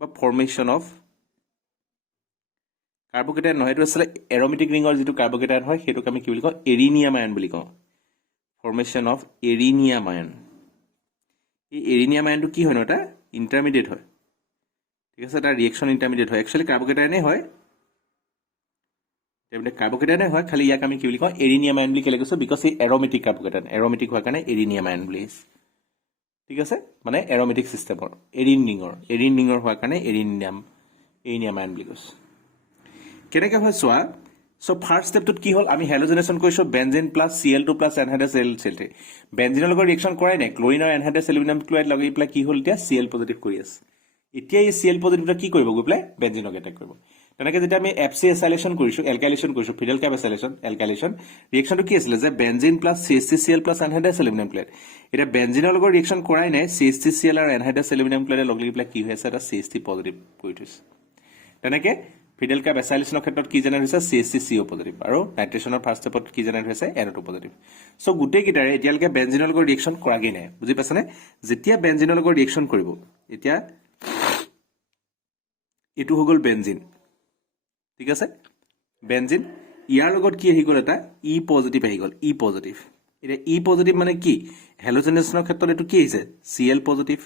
বা formation of কাৰ্বকেটায়ন নহয় এইটো আসলে এৰোমেটিক ৰিঙৰ যেটো কাৰ্বকেটায়ন হয় হেতুক আমি কি বুলি কওঁ এৰিনিয়াম আয়ন বুলি কওঁ ফৰ্মেশন অফ এৰিনিয়াম আয়ন এই এৰিনিয়াম আয়নটো কি হয় ন এটা ইন্টাৰমিডিয়েট হয় ঠিক আছে এটা ৰিঅ্যাকশন ইন্টাৰমিডিয়েট হয় একচুয়ালি কাৰ্বকেটায়নে হয় তেমনে কাৰ্বকেটায়নে হয় খালি ইয়াক আমি কি বুলি কওঁ এৰিনিয়াম আয়ন বুলি কেলে কৈছো বিকজ ই এৰোমেটিক কাৰ্বকেটায়ন এৰোমেটিক হোৱাৰ কাৰণে এৰিনিয়াম আয়ন বুলি ঠিক আছে মানে এৰোমেটিক সিস্টেমৰ এৰিন ৰিঙৰ হোৱাৰ কাৰণে এৰিনিয়াম আয়ন বুলি কৈছো কেনেকে হয় চোৱা সো ফাৰ্স্ট স্টেপটোত কি হল আমি হেলোজেনেশন কৰিছো benzene plus Cl2 plus anhydrous Cl3 বেনজিনৰ লগত ৰিঅ্যাকশন কৰাই নাই ক্লোৰিন আৰু এনহাইড্ৰাছ এলুমিনিয়াম ক্লোৰাইড লগাই পেলাই কি হল এতিয়া Cl পজিটিভ কৰি আছে এতিয়া এই Cl পজিটিভটা কি কৰিব গৈ পেলাই বেনজিনক এটাক কৰিব তেনেকে যেতিয়া আমি FC এসাইলেশন কৰিছো এলকাইলেশন কৰিছো ফিডেল ক্যাপ এলকাইলেশন ৰিঅ্যাকশনটো কি আছিল যে benzene plus CH3Cl plus anhydrous aluminium chloride এটা বেনজিনৰ লগত ৰিঅ্যাকশন কৰাই নাই CH3Cl আৰু এনহাইড্ৰাছ এলুমিনিয়াম ক্লোৰাইড লগাই পেলাই কি হৈ আছে এটা CH3 পজিটিভ কৰি থৈছে তেনেকে ফিডেল ক্যাপ এসাইলেশনৰ ক্ষেত্ৰত কি জেনাৰেট হৈছে CH3CO পজিটিভ আৰু নাইট্ৰেছনৰ ফাৰ্স্ট স্টেপত কি জেনাৰেট হৈছে NO2 পজিটিভ সো গুটেই গিটাৰে এতিয়ালৈকে বেনজিনৰ লগত ৰিঅ্যাকশন কৰাগে নাই বুজি পাছনে যেতিয়া বেনজিনৰ লগত ৰিঅ্যাকশন কৰিব এতিয়া এটো হৈ গল বেনজিন ঠিক আছে বেনজিন ইয়াৰ লগত কি আহি গল এটা E পজিটিভ আহি গল E পজিটিভ এটা E পজিটিভ মানে কি হেলোজেনেশনৰ ক্ষেত্ৰত এটো কি হৈছে Cl পজিটিভ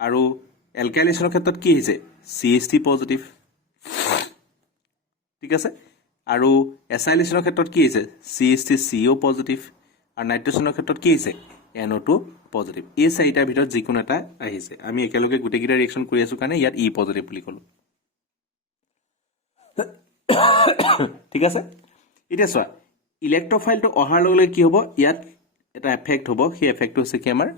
আৰু এলকাইলেশনৰ ক্ষেত্ৰত কি হৈছে CH3 পজিটিভ ঠিক আছে আৰু এসাইলেশনৰ ক্ষেত্ৰত কি হৈছে CH3CO পজিটিভ আৰু নাইট্ৰেছনৰ ক্ষেত্ৰত কি হৈছে NO2 পজিটিভ এই চাৰিটাৰ ভিতৰত যিকোনো এটা আহিছে আমি একেলগে গুটেকিটা ৰিঅ্যাকশন কৰি আছো কাৰণে ইয়াত E পজিটিভ বুলি কলো ঠিক আছে এতিয়া চোৱা ইলেক্ট্ৰফাইলটো অহাৰ লগে কি হ'ব ইয়াত এটা এফেক্ট হ'ব সেই এফেক্টটো হৈছে কি আমাৰ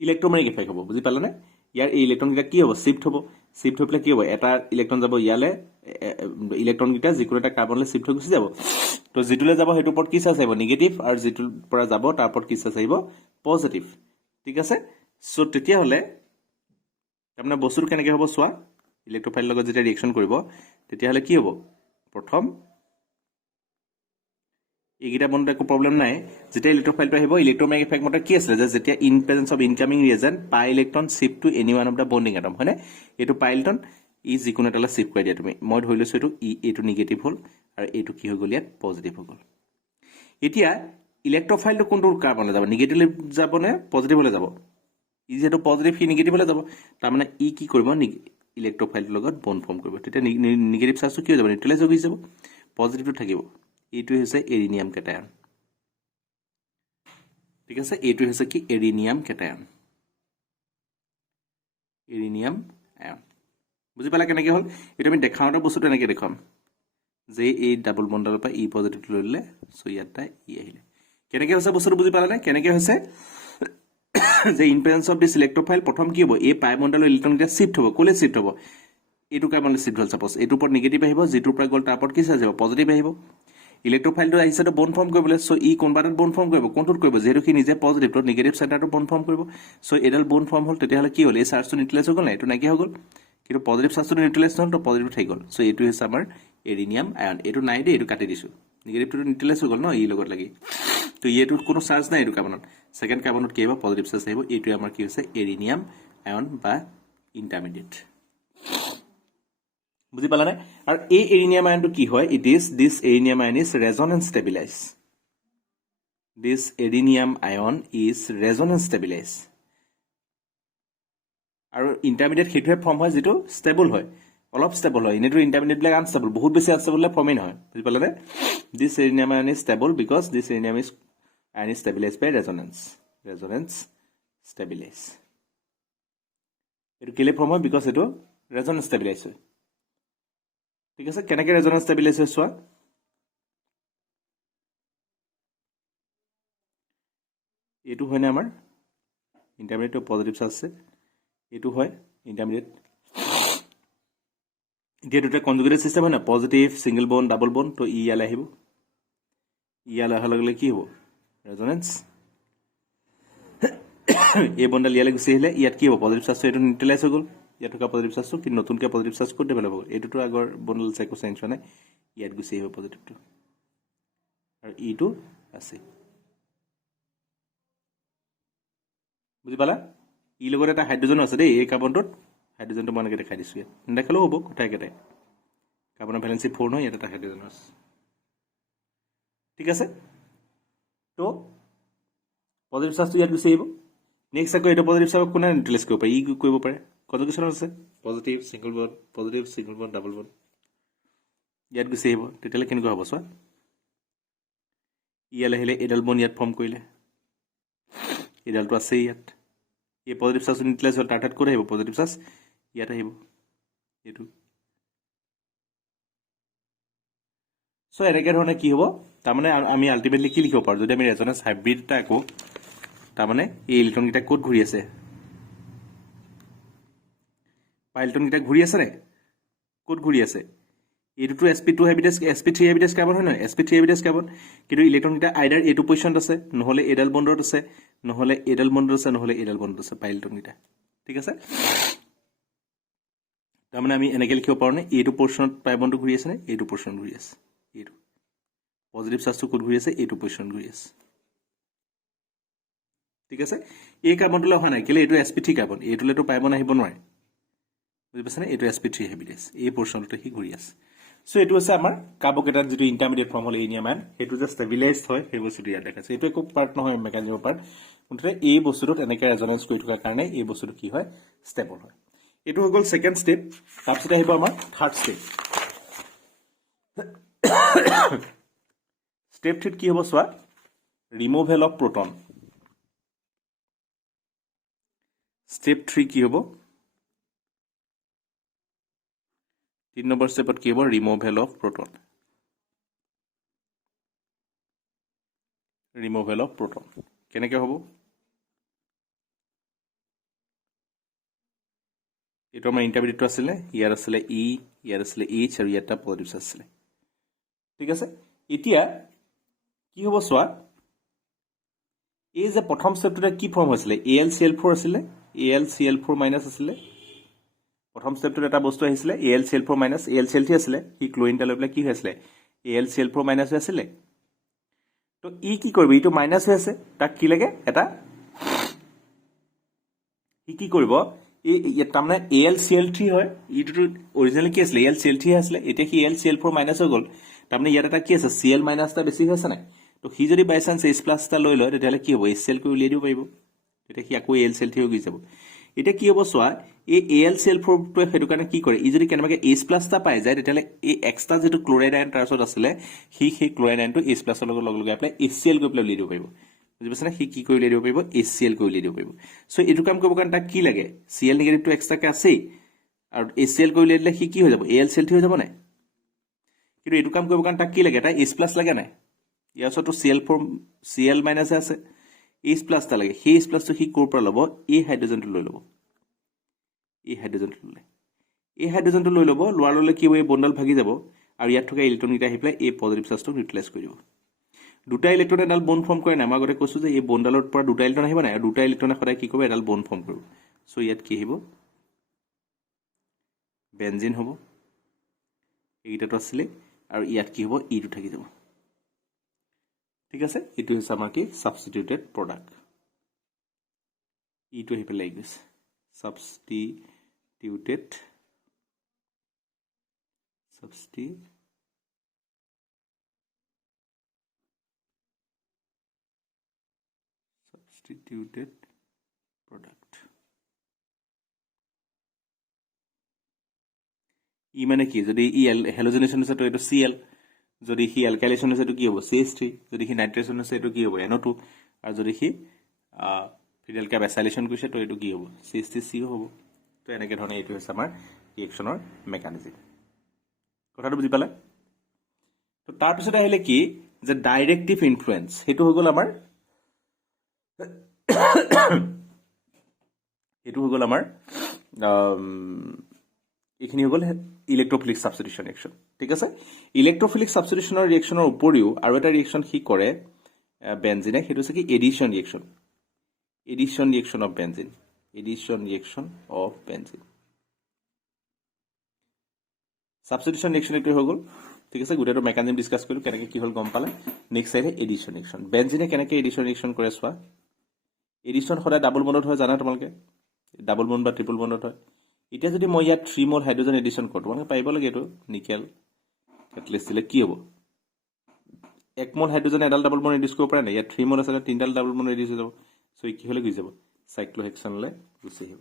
ইলেক্ট্ৰমেগনেটিক এফেক্ট হ'ব বুজি পালানে ইয়াৰ এই ইলেক্ট্ৰন গিটা কি হ'ব শিফট হৈ পেলাই কি হ'ব এটা ইলেক্ট্ৰন যাব ইয়ালে ইলেক্ট্ৰন গিটা যিকোনো এটা কাৰ্বনলে শিফট হৈ গুচি যাব তো যেটোলে যাব হেটো ওপৰত কি চাৰ্জ আহিব নেগেটিভ আৰু যেটোৰ পৰা যাব তাৰ ওপৰত কি চাৰ্জ আহিব পজিটিভ ঠিক আছে সো তেতিয়া হলে তাৰমানে বস্তুটো কেনেকৈ হ'ব চোৱা ইলেক্ট্ৰফাইল লগত যেতিয়া ৰিঅ্যাকশন কৰিব তেতিয়া হলে কি হ'ব প্ৰথম এইগিটা বন্ধ একো প্ৰবলেম নাই যেতিয়া ইলেক্ট্ৰফাইলটো আহিব ইলেক্ট্ৰমেগনেটিক এফেক্ট মতে কি আছিল যে যেতিয়া ইন প্ৰেজেন্স অফ ইনকামিং ৰিয়েজেন্ট পাই electron shift to any one of the bonding atom হয়নে এটো পাই ইলেক্ট্ৰন ই যিকোনো এটালে শিফট কৰি দিয়া তুমি মই ধৰি লৈছো এটো নেগেটিভ হল আৰু এটো কি হৈ গল ইয়াত পজিটিভ হৈ গল এতিয়া ইলেক্ট্ৰফাইলটো কোনটো কাৰ্বনলে যাব নেগেটিভলে যাব নে পজিটিভলে যাব ই যেটো পজিটিভ কি নেগেটিভলে যাব তাৰ মানে ই কি কৰিব ইলেক্ট্ৰফাইলটোৰ লগত বন্ড ফৰ্ম কৰিব তেতিয়া নেগেটিভ চাৰ্জটো কি হৈ যাব নিউট্ৰেলাইজ হৈ যাব পজিটিভটো থাকিব এইটো হৈছে এৰিনিয়াম কেটায়ন ঠিক আছে এইটো হৈছে কি এৰিনিয়াম কেটায়ন এৰিনিয়াম আয়ন বুজি পালা কেনেকৈ হল এটা আমি দেখাওঁতে বস্তুটো এনেকৈ দেখাম যে এই ডাবল বন্ডৰ পৰা ই পজিটিভ লৈ ললে সো ইয়াত ই আহিলে কেনেকৈ হৈছে বস্তুটো বুজি পালানে কেনেকৈ হৈছে যে ইন প্ৰেজেন্স অফ দিস ইলেক্ট্ৰফাইল প্ৰথম কি হ'ব এই পাই বন্ডৰ ইলেক্ট্ৰন গিটা শিফট হ'ব কোলে শিফট হ'ব এইটো কাৰ্বনলে শিফট হ'ল সাপোজ এইটোৰ ওপৰত নেগেটিভ আহিব যেটোৰ পৰা গল তাৰ ওপৰত কি চাৰ্জ আহিব পজিটিভ আহিব ইলেক্ট্ৰফাইলটো আহিছে তো বন্ড ফৰ্ম কৰিবলৈ সো ই কোনবাটাত বন্ড ফৰ্ম কৰিব কোনটোত কৰিব যেহেতু কি নিজে পজিটিভ তো নেগেটিভ সেন্টাৰটো বন্ড ফৰ্ম কৰিব সো এডাল বন্ড ফৰ্ম হ'ল তেতিয়া হলে কি হ'ল এই চাৰ্জটো নিউট্ৰেলাইজ হৈ গল না এটো নাকি হৈ গল কিন্তু পজিটিভ চাৰ্জটো নিউট্ৰেলাইজ নহল তো পজিটিভ থাকি গল সো এটো হৈছে আমাৰ এৰিনিয়াম আয়ন এটো নাই দে এটো কাটি দিছো নেগেটিভটো নিউট্ৰেলাইজ হৈ গল ন ই লগত লাগি তো এটো কোনো চাৰ্জ নাই এটো কাৰ্বনত সেকেন্ড কাৰ্বনত কি হ'ব পজিটিভ চাৰ্জ আহিব এটো আমাৰ কি হৈছে এৰিনিয়াম আয়ন বা ইন্টাৰমিডিয়েট বুজি পালানে আৰু এই এৰিনিয়াম আয়নটো কি হয় this arenium ion is resonance stabilise this arenium ion is resonance stabilise আৰু ইন্টাৰমিডিয়েট হেতুৱে ফৰ্ম হয় যেটো ষ্টেবল হয় অলপ ষ্টেবল হয় এনেটো ইন্টাৰমিডিয়েট ব্লেক আনষ্টেবল বহুত বেছি আনষ্টেবল ফৰ্মই নহয় বুজি পালানে this arenium ion is stable because this arenium ion is stabilised by resonance stabilise এটো কেলে ফৰ্ম হয় বিকজ এটো ৰেজোনেন্স ষ্টেবিলাইজ হয় ঠিক আছে কেনেকৈ ৰেজোনেন্স ষ্টেবিলাইজ হয় চোৱা এটো হয় না আমাৰ ইন্টাৰমিডিয়েট পজিটিভ চাৰ্জ আছে এটো হয় ইন্টাৰমিডিয়েট এতিয়া দুটা কনজুগেটেড সিস্টেম হয় না positive single bond double bond তো ই ইয়ালে আহিব ইয়ালে অহাৰ লগে কি হ'ব ৰেজোনেন্স এই বন্ডাল ইয়ালে গুচি আহিলে ইয়াত কি হ'ব পজিটিভ চাৰ্জটো এটো নিউট্ৰেলাইজ হৈ গল ইয়াত থকা পজিটিভ চাৰ্জটো কি নতুনকৈ পজিটিভ চাৰ্জ ক'ত ডেভেলপ হ'ব এটোটো আগৰ বন্ডল চাইকো চেঞ্জ হোৱা নাই ইয়াত গুচি আহিব পজিটিভটো আৰু ইটো আছে বুজি পালা ই লগত এটা হাইড্ৰোজেন আছে দেই এই কাৰ্বনটোত হাইড্ৰোজেনটো মই এনেকৈ দেখাই দিছোঁ ইয়াত নেদেখালেও হ'ব কথা একেটাই কাৰ্বনৰ ভেলেন্সি 4 নহয় ইয়াত এটা হাইড্ৰোজেন আছে ঠিক আছে তো পজিটিভ চাৰ্জটো ইয়াত গুচি আহিব নেক্সট আকৌ এইটো পজিটিভ চাৰ্জক কোনে নিউট্ৰেলাইজ কৰিব পাৰে ই কৰিব পাৰে কনজুগেশ্যন আছে positive single bond double bond ইয়াত গুচি আহিব তেতিয়াহ'লে কেনেকুৱা হ'ব চোৱা ইয়ালৈ আহিলে এডাল বন্ড ইয়াত ফৰ্ম কৰিলে এডালটো আছেই ইয়াত এই পজিটিভ চাৰ্জটো নিউট্ৰেলাইজ হ'ল তাৰ ঠাইত ক'ত আহিব পজিটিভ চাৰ্জ ইয়াত আহিব এইটো চ' এনেকৈ ধৰণে কি হ'ব তাৰমানে আমি আল্টিমেটলি কি লিখিব পাৰোঁ যদি আমি ৰেজনেঞ্চ হাইব্ৰিড এটা আকো তাৰমানে এই ইলেক্ট্ৰনকেইটা ক'ত ঘূৰি আছে বা ইলেক্ট্ৰনকেইটা ঘূৰি আছে নে ক'ত ঘূৰি আছে এইটোতো sp2 হেভিডেছ sp3 হেভিডেছ কাৰ্বন হয় নহয় sp3 হেভিডেছ কাৰ্বন কিন্তু ইলেক্ট্ৰনকেইটা আইডাৰ এইটো পজিশ্যনত আছে নহ'লে এডাল বণ্ডত আছে নহ'লে এডাল বণ্ডত আছে নহ'লে এডাল বণ্ডত আছে পাই ইলেক্ট্ৰনকেইটা ঠিক আছে তাৰমানে আমি এনেকৈ লিখিব পাৰোঁ নে এইটো পজিশ্যনত পাই বণ্ডটো ঘূৰি আছে নে এইটো পজিশ্যনত ঘূৰি আছে এইটো পজিটিভ চাৰ্জটো ক'ত ঘূৰি আছে এইটো পজিশ্যনত ঘূৰি আছে ঠিক আছে এই কাৰ্বনটোলৈ অহা নাই কেলৈ এইটো sp3 কাৰ্বন এইটোলৈতো পাই বণ্ড আহিব নোৱাৰে বুজি পাইছেনে এইটো sp3 হেভিডেছ এই পজিশ্যনতে সি ঘূৰি আছে চ' এইটো হৈছে আমাৰ কাৰ্বকেটাৰ যিটো ইণ্টাৰমিডিয়েট ফৰ্ম হ'ল এনিয়াম আয়ন সেইটো যে ষ্টেবিলাইজড হয় সেই বস্তুটো ইয়াত দেখাইছে এইটো একো পাৰ্ট নহয় মেকানিজমৰ পাৰ্ট মুঠতে এই বস্তুটোত এনেকৈ ৰেজনেঞ্চ কৰি থকাৰ কাৰণে এই বস্তুটো কি হয় ষ্টেবল হয় এইটো হৈ গ'ল ছেকেণ্ড ষ্টেপ তাৰপিছতে আহিব আমাৰ থাৰ্ড ষ্টেপ ষ্টেপ 3 কি হ'ব চোৱা ৰিমুভেল অফ প্ৰটন ষ্টেপ 3 কি হ'ব 3 নম্বৰ ষ্টেপত কি হ'ব ৰিমুভেল অফ প্ৰটন কেনেকৈ হ'ব এইটো আমাৰ ইণ্টাৰমিডিয়েটটো আছিলে ইয়াত আছিলে ই ইয়াত আছিলে এইচ আৰু ইয়াত এটা পজিটিভ চাৰ্জ আছিলে ঠিক আছে এতিয়া কি হ'ব চোৱা এই যে প্ৰথম ষ্টেপটোতে কি ফৰ্ম হৈছিলে AlCl4 আছিলে AlCl4 মাইনাছ আছিলে প্ৰথম ষ্টেপটোত এটা বস্তু আহিছিলে AlCl4 মাইনাছ AlCl3 আছিলে সি ক্লোৰিনটা লৈ পেলাই কি হৈ আছিলে AlCl4 মাইনাছ হৈ আছিলে তো ই কি কৰিব ইটো মাইনাছ হৈ আছে তাক কি লাগে এটা ই কি কৰিব তাৰমানে AlCl3 হয় ইটোতো অৰিজিনেলি কি আছিলে AlCl3 আছিলে এতিয়া সি AlCl4 মাইনাছ হৈ গ'ল তাৰমানে ইয়াত এটা কি আছে Cl মাইনাছ এটা বেছি হৈছে নাই তো সি যদি বাই চান্স H প্লাছ এটা লৈ লয় তেতিয়াহ'লে কি হ'ব HCl কৰি উলিয়াই দিব পাৰিব তেতিয়া সি আকৌ AlCl3 হৈ গৈ যাব এতিয়া কি হ'ব চোৱা এই AlCl4টোৱে সেইটো কাৰণে কি কৰে ই যদি কেনেবাকৈ H প্লাছ এটা পাই যায় তেতিয়াহ'লে এই এক্সট্ৰা যিটো ক্লৰাইড আয়ন তাৰ ওচৰত আছিলে সি সেই ক্লৰাইড আয়নটো H প্লাছৰ লগত লগাই পেলাই HCl কৰি পেলাই উলিয়াই দিব পাৰিব বুজি পাইছেনে সি কি কৰি উলিয়াই দিব পাৰিব HCl কৰি উলিয়াই দিব পাৰিব চ' এইটো কাম কৰিবৰ কাৰণে তাক কি লাগে Cl নিগেটিভটো এক্সট্ৰাকৈ আছেই আৰু HCl কৰি উলিয়াই দিলে সি কি হৈ যাব AlCl3 হৈ যাব নাই কিন্তু এইটো কাম কৰিবৰ কাৰণে তাক কি লাগে এটা H প্লাছ লাগে নাই ইয়াৰ ওচৰতো Cl মাইনাছ আছে H প্লাছ এটা লাগে সেই H প্লাছটো সি ক'ৰ পৰা ল'ব এই হাইড্ৰজেনটো লৈ ল'ব এই হাইড্ৰজেনটো লৈ ল'ব লোৱাৰ ল'লে কি হ'ব এই বণ্ডাল ভাগি যাব আৰু ইয়াত থকা ইলেক্ট্ৰনকেইটা আহি পেলাই এই পজিটিভ চাৰ্জটো নিউট্ৰেলাইজ কৰি দিব দুটা ইলেক্ট্ৰন এডাল বণ্ড ফৰ্ম কৰে নাই মই আগতে কৈছোঁ যে এই বণ্ডালৰ পৰা দুটা ইলেক্ট্ৰন আহিব নাই আৰু দুটা ইলেক্ট্ৰনে সদায় কি কৰিব এডাল বণ্ড ফৰ্ম কৰিব চ' ইয়াত কি আহিব বেনজিন হ'ব এইকেইটাটো আছিলে আৰু ইয়াত কি হ'ব ইটো থাকি যাব ঠিক আছে এইটো হৈছে আমাৰ কি ছাবষ্টিটিউটেড প্ৰডাক্ট ইটো আহি পেলাই গৈছে substituted product ই মানে কি যদি ই হেলোজেনেশ্যন আছে তো এইটো Cl যদি সি এলকাইলেশ্যন আছে এইটো কি হ'ব CH3 যদি সি নাইট্ৰেশ্যন আছে এইটো কি হ'ব NO2 আৰু যদি সি ফিডেল ক্যাপ এসাইলেশ্যন কৰিছে তো এইটো কি হ'ব CH3CO হ'ব তো এনেকৈ ধৰণে এইটো হৈছে আমাৰ ৰিয়েকশ্যনৰ মেকানিজম কথাটো বুজি পালে তো তাৰপিছতে আহিলে কি যে ডাইৰেক্টিভ ইনফ্লুৱেঞ্চ সেইটো হৈ গ'ল আমাৰ এইখিনি হৈ গ'ল ইলেক্ট্ৰফিলিক ছাবষ্টিটিউশ্যন ৰিয়েকশ্যন ঠিক আছে ইলেক্ট্ৰফিলিক ছাবষ্টিটিউশ্যনৰ ৰিয়েকশ্যনৰ উপৰিও আৰু এটা ৰিয়েকশ্যন সি কৰে বেনজিনে সেইটো হৈছে কি addition reaction of benzene substitution reaction এইটো হৈ গ'ল ঠিক আছে গোটেইটো মেকানিজম ডিসকাস কৰিলো কেনেকৈ কি হল গম পালে নেক্সট আইডে এডিশন ৰিয়েকশন বেনজিনে কেনেকৈ এডিশন ৰিয়েকশন কৰে চোৱা এডিশন সদায় ডাবল বন্ডত হয় জানা তোমালোকে ডাবল বন্ড বা ট্ৰিপল বন্ডত হয় এতিয়া যদি মই ইয়াত 3 মোল হাইড্ৰোজেন এডিশন কৰো তোমালোকে পাইব লাগে এটো নিকেল কেটালিস্ট দিলে কি হ'ব 1 মোল হাইড্ৰোজেন এডাল ডাবল বন্ড ৰিডিউস কৰিব পাৰে না ইয়াত 3 মোল আছে 3ডাল ডাবল বন্ড ৰিডিউস হৈ যাব সো কি হলে গৈ যাব সাইক্লোহেক্সনলে গুচি আহিব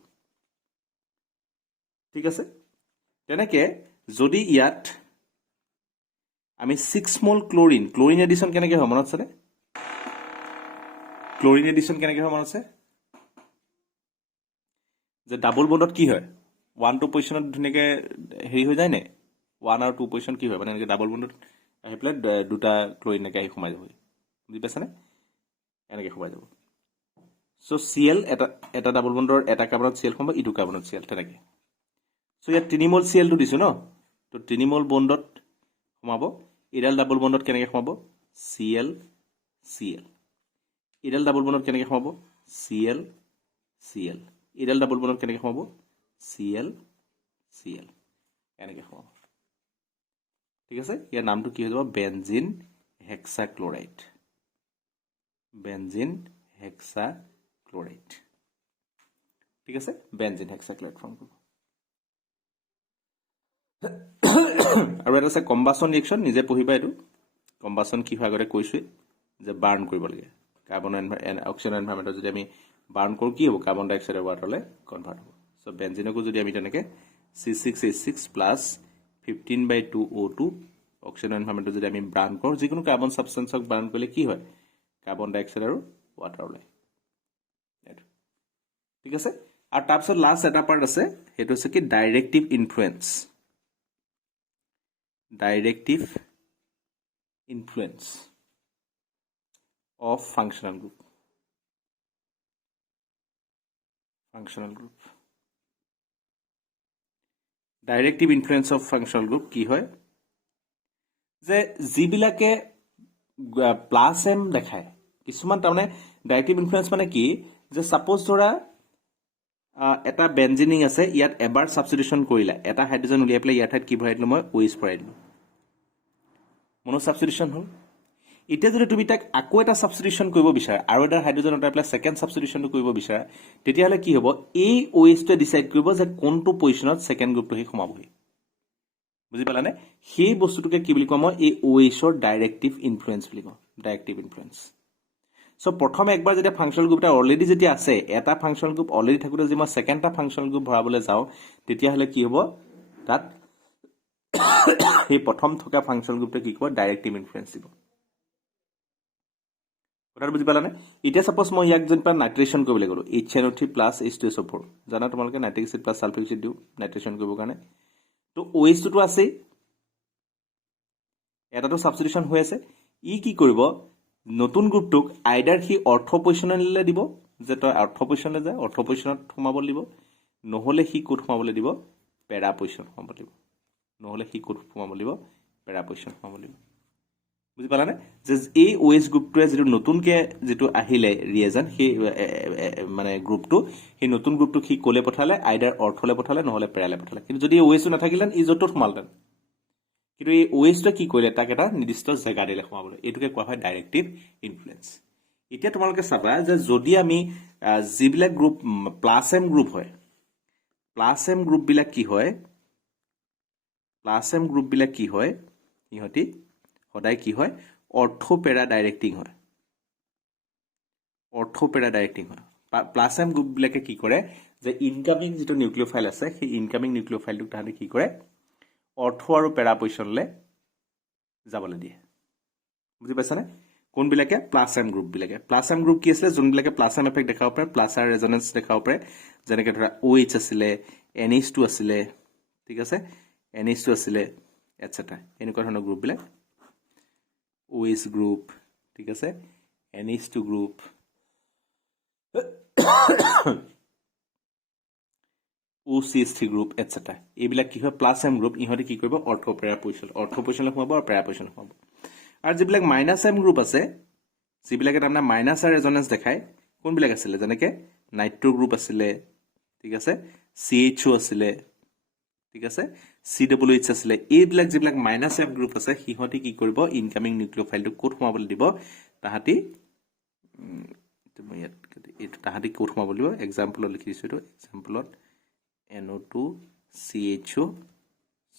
ঠিক আছে তেনেকে যদি ইয়াত আমি 6 মোল ক্লোৰিন এডিশন কেনেকৈ হয় মনত আছে ক্লোৰিন এডিশন কেনেকৈ হয় মনত আছে যে ডাবল বন্ডত কি হয় 1 2 পজিশনত ধুনিয়াকে হেৰি হৈ যায় নে 1 আৰু 2 পজিশন কি হয় মানে এনেকৈ ডাবল বন্ডত আহি পেলাই দুটা ক্লোৰিন একে আহি সোমাই যাব বুজি পাইছানে এনেকৈ সোমাই যাব সো Cl এটা ডাবল বন্ডৰ এটা কাৰ্বনত Cl সোমাব ইটো কাৰ্বনত Cl তেনেকৈ সো ইয়াত 3 মোল Cl টো দিছো ন তো 3 মোল বন্ডত সোমাব এডাল ডাবল বন্ডত কেনেকৈ সোমাব Cl এডাল ডাবল বন্ডত কেনেকৈ সোমাব Cl এডাল ডাবল বন্ডত কেনেকৈ সোমাব Cl এনেকৈ সোমাব ঠিক আছে ইয়াৰ নামটো কি হৈ যাব বেনজিন হেক্সাক্লোৰাইড ঠিক আছে বেনজিন হেক্সাক্লোৰাইড ফৰ্ম কৰিব আৰু এটা আছে কম্বাসন ৰিয়েকশন নিজে পঢ়িবা এটো কম্বাসন কি হয় আগতে কৈছো যে বাৰ্ন কৰিব লাগে কাৰ্বন অক্সিজেন এনভাইৰনমেন্টত যদি আমি বাৰ্ন কৰো কি হ'ব কাৰ্বন ডাই অক্সাইড ওয়াটাৰলে কনভাৰ্ট হ'ব সো বেনজিনকো যদি আমি তেনেকে C6H6 15/2O2 অক্সিজেন এনভাইৰনমেন্টত যদি আমি বাৰ্ন কৰো যিকোনো কাৰ্বন সাবস্টেন্সক বাৰ্ন কৰিলে কি হয় কাৰ্বন ডাই অক্সাইড আৰু ওয়াটাৰ ওলাই ঠিক আছে আৰু তাৰপিছত লাষ্ট এটা পাৰ্ট আছে হেতু আছে কি directive influence of functional group directive influence of functional group কি হয় যে যিবিলাকে প্লাস এম দেখায় কিছুমান তাৰমানে ডাইৰেক্টিভ ইনফ্লুয়েন্স মানে কি যে সাপোজ ধৰা এটা বেনজিনিং আছে ইয়াত এবাৰ সাবস্টিটিউশন কৰিলা এটা হাইড্ৰোজেন উলিয়াই পেলাই ইয়াৰ ঠাইত কি ভৰাই দিলো মই OH ভৰাই দিলো মনো সাবস্টিটিউশন হ'ল এতিয়া যদি তুমি তাক আকৌ এটা সাবস্টিটিউশন কৰিব বিচাৰা আৰু এটা হাইড্ৰোজেন উঠাই পেলাই সেকেন্ড সাবস্টিটিউশনটো কৰিব বিচাৰা তেতিয়াহলে কি হ'ব এই OH টো ডিসাইড কৰিব যে কোনটো পজিশনত সেকেন্ড গ্ৰুপটো হে সোমাবহি বুজি পালানে সেই বস্তুটোকে কি বুলি কম মই এই OH ৰ ডাইৰেক্টিভ ইনফ্লুয়েন্স বুলি কম ডাইৰেক্টিভ ইনফ্লুয়েন্স সো প্ৰথমে একবাৰ যেতিয়া ফাংশনাল গ্ৰুপটা অলৰেডি যেতিয়া আছে এটা ফাংশনাল গ্ৰুপ অলৰেডি থাকুতে যদি মই সেকেন্ডটা ফাংশনাল গ্ৰুপ ভৰাবলৈ যাও তেতিয়াহলে কি হ'ব তাত এই প্ৰথম থকা ফাংশনাল গ্ৰুপটো কি কৰিব ডাইৰেক্টিভ ইনফ্লুয়েন্স দিব কথাটো বুজি পালানে এতিয়া সাপোজ মই ইয়াক যেন নাইট্ৰেশন কৰিবলৈ গলো HNO3 H2SO4 জানা তোমালোকে নাইট্ৰিক এসিড সালফিক এসিড দিও নাইট্ৰেশন কৰিব কাৰণে তো OH টো আছে এটাটো সাবস্টিটিউশন হৈ আছে ই কি কৰিব নতুন গ্ৰুপটোক আইডাৰ হি অৰ্থ পজিশনলৈ দিব যে তই অৰ্থ পজিশনলৈ যা অৰ্থ পজিশনত সোমাবলৈ দিব নহলে হি কোড সোমাবলৈ দিব পেৰা পজিশন সোমাবলৈ দিব নহলে হি কোড সোমাবলৈ দিব পেৰা পজিশন সোমাবলৈ দিব বুজি পালানে যে এই OH গ্ৰুপটোৱে যেটো নতুনকে যেটো আহিলে ৰিয়েজন সেই মানে গ্ৰুপটো সেই নতুন গ্ৰুপটো কি কোলে পঠালে আইডাৰ অৰ্থলে পঠালে নহলে পেৰালে পঠালে কিন্তু যদি OH নাথাকিলেন ই যত সোমালতেন কিন্তু এই OH টো কি কৰিলে তাক এটা নিৰ্দিষ্ট জায়গা দিলে সোমাবলৈ এটোকে কোৱা হয় ডাইৰেক্টিভ ইনফ্লুয়েন্স এতিয়া তোমালোকে চাবা যে যদি আমি জিবিলাক গ্ৰুপ প্লাস এম গ্ৰুপ হয় প্লাস এম গ্ৰুপ বিলাক কি হয় ইহতি সদায় কি হয় অৰ্থোপেৰা ডাইৰেক্টিং হয় প্লাস এম গ্ৰুপ বিলাকে কি কৰে যে ইনকামিং যেটো নিউক্লিওফাইল আছে সেই ইনকামিং নিউক্লিওফাইলটো তাহাঁতে কি কৰে অৰ্থ আৰু পেৰা পজিশনলে যাবলৈ দিয়ে বুজি পাইছানে কোন বিলাকে প্লাস এম গ্ৰুপ কি আছে যোন বিলাকে প্লাস এম এফেক্ট দেখাব পাৰে প্লাস আৰ ৰেজোনেন্স দেখাব পাৰে যেনেকৈ ধৰা OH আছিলে NH2 আছিলে ঠিক আছে NH2 আছিলে এটসেট্ৰা এনেকুৱা ধৰণৰ গ্ৰুপ বিলাক OH গ্ৰুপ ঠিক আছে NH2 গ্ৰুপ OCH3 গ্ৰুপ এটসেট্ৰা এইবিলাক কি হয় প্লাস এম গ্ৰুপ ইহঁতে কি কৰিব অৰ্থোপেৰা পজিশনলৈ সোমাব আৰু পেৰা পজিশনলৈ সোমাব আৰু যিবিলাক মাইনাস এম গ্ৰুপ আছে যিবিলাকে তাৰমানে মাইনাস আৰ ৰেজোনেন্স দেখায় কোনবিলাক আছিলে যেনেকৈ নাইট্ৰো গ্ৰুপ আছিলে ঠিক আছে CHO আছিলে ঠিক আছে COOH আছিলে এইবিলাক যিবিলাক মাইনাছ এফ গ্ৰুপ আছে সিহঁতি কি কৰিব ইনকামিং নিউক্লিঅ'ফাইলটো ক'ত সোমাবলৈ দিব তাহাঁতি এইটো তাহাঁতি ক'ত সোমাবলৈ দিব এক্সাম্পলত লিখি দিছোঁ এইটো এক্সাম্পলত NO2 CHO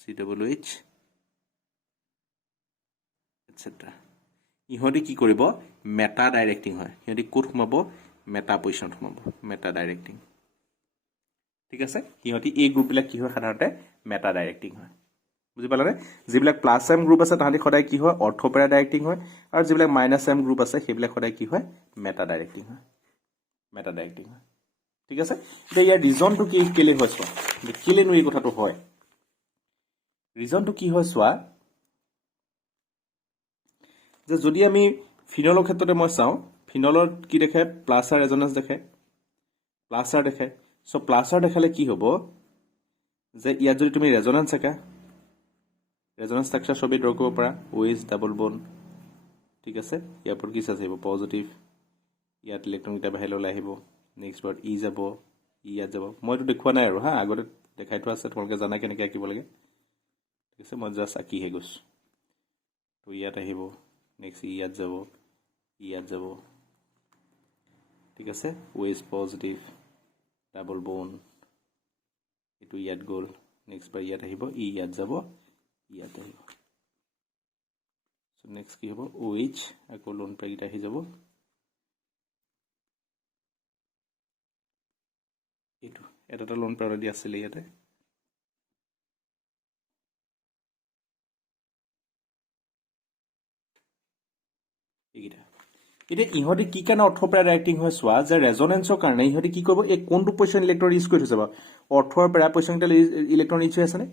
COOH etc. ইহঁতি কি কৰিব মেটা ডাইৰেক্টিং হয় সিহঁতি ক'ত সোমাব মেটা পজিশ্যনত সোমাব মেটা ডাইৰেক্টিং ঠিক আছে সিহঁতি এই গ্ৰুপবিলাক কি হয় সাধাৰণতে মেটা ডাইৰেক্টিং হয় বুজি পালানে যিবিলাক প্লাছ এম গ্ৰুপ আছে তাহাঁতি সদায় কি হয় অৰ্থপেৰা ডাইৰেক্টিং হয় আৰু যিবিলাক মাইনাছ এম গ্ৰুপ আছে সেইবিলাক সদায় কি হয় মেটা ডাইৰেক্টিং হয় মেটা ডাইৰেক্টিং হয় ঠিক আছে এতিয়া ইয়াৰ ৰিজনটো কি কেলে হয় চোৱা কেলেনো এই কথাটো হয় ৰিজনটো কি হয় চোৱা যে যদি আমি ফিনলৰ ক্ষেত্ৰতে মই চাওঁ ফিনলত কি দেখে প্লাছ আৰ ৰেজনেন্স দেখে প্লাছ আৰ দেখে চ' প্লাছ আৰ দেখালে কি হ'ব যে ইয়াত যদি তুমি ৰেজনেন্স আঁকা ৰেজনেন্স ষ্ট্ৰাকচাৰ ছবি ড্ৰ কৰিব পাৰা OH ডাবল বন ঠিক আছে ইয়াৰ ওপৰত কি চাৰ্জ আহিব পজিটিভ ইয়াত ইলেক্ট্ৰনকেইটা বাহিৰলৈ ওলাই আহিব নেক্সট বাৰত ই যাব ইয়াত যাব মইতো দেখুওৱা নাই আৰু হা আগতে দেখাই থোৱা আছে তোমালোকে জানা কেনেকৈ আঁকিব লাগে ঠিক আছে মই জাষ্ট আঁকিহে গৈছোঁ তো ইয়াত আহিব নেক্সট ইয়াত যাব ঠিক আছে OH পজিটিভ ডাবল বন এইটো ইয়াত গ'ল নেক্সট বাৰ ইয়াত আহিব ইয়াত যাব ইয়াত আহিব নেক্সট কি হ'ব OH আকৌ লোন পেয়াৰকেইটা আহি যাব এইটো এটা লোন পেয়াৰ অলৰেডি আছিলে ইয়াতে এইকেইটা এতিয়া ইহঁতি কি কাৰণে অৰ্থপেৰা ডাইৰেক্টিং হয় চোৱা যে ৰেজনেন্সৰ কাৰণে ইহঁতি কি কৰিব এই কোনটো পজিশ্যন ইলেক্ট্ৰন ইউজ কৰি থৈছে বাৰু অৰ্থৰ পেৰা পজিশ্যনকেইটা ইলেক্ট্ৰন ইউজ হৈ আছেনে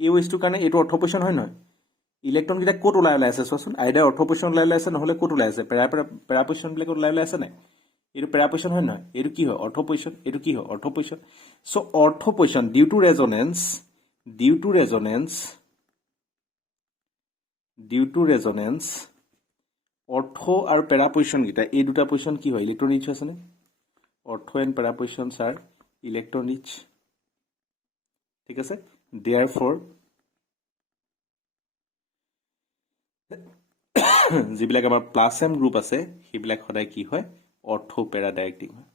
এই OHটোৰ কাৰণে এইটো অৰ্থ পজিশ্যন হয় নহয় ইলেক্ট্ৰনকেইটা ক'ত ওলাই আছে চোৱাচোন আইডাৰ অৰ্থ পজিশ্যন ওলাই আছে নহ'লে ক'ত ওলাই আছে পেৰা পজিশ্যনবিলাকত ওলাই আছে নাই এইটো পেৰা পজিশ্যন হয় নহয় এইটো কি হয় অৰ্থ পজিশ্যন এইটো কি হয় অৰ্থ পজিশ্যন চ' অৰ্থ পজিশ্যন ডিউ টু ৰেজনেন্স অৰ্থ আৰু পেৰা পজিশ্যনকেইটা এই দুটা পজিশ্যন কি হয় ইলেক্ট্ৰন ৰিচ আছেনে ortho and para positions are electron rich ঠিক আছে দেয়াৰ ফৰ যিবিলাক আমাৰ প্লাছ এম গ্ৰুপ আছে সেইবিলাক সদায় কি হয় অৰ্থপেৰা ডাইৰেক্টিং হয়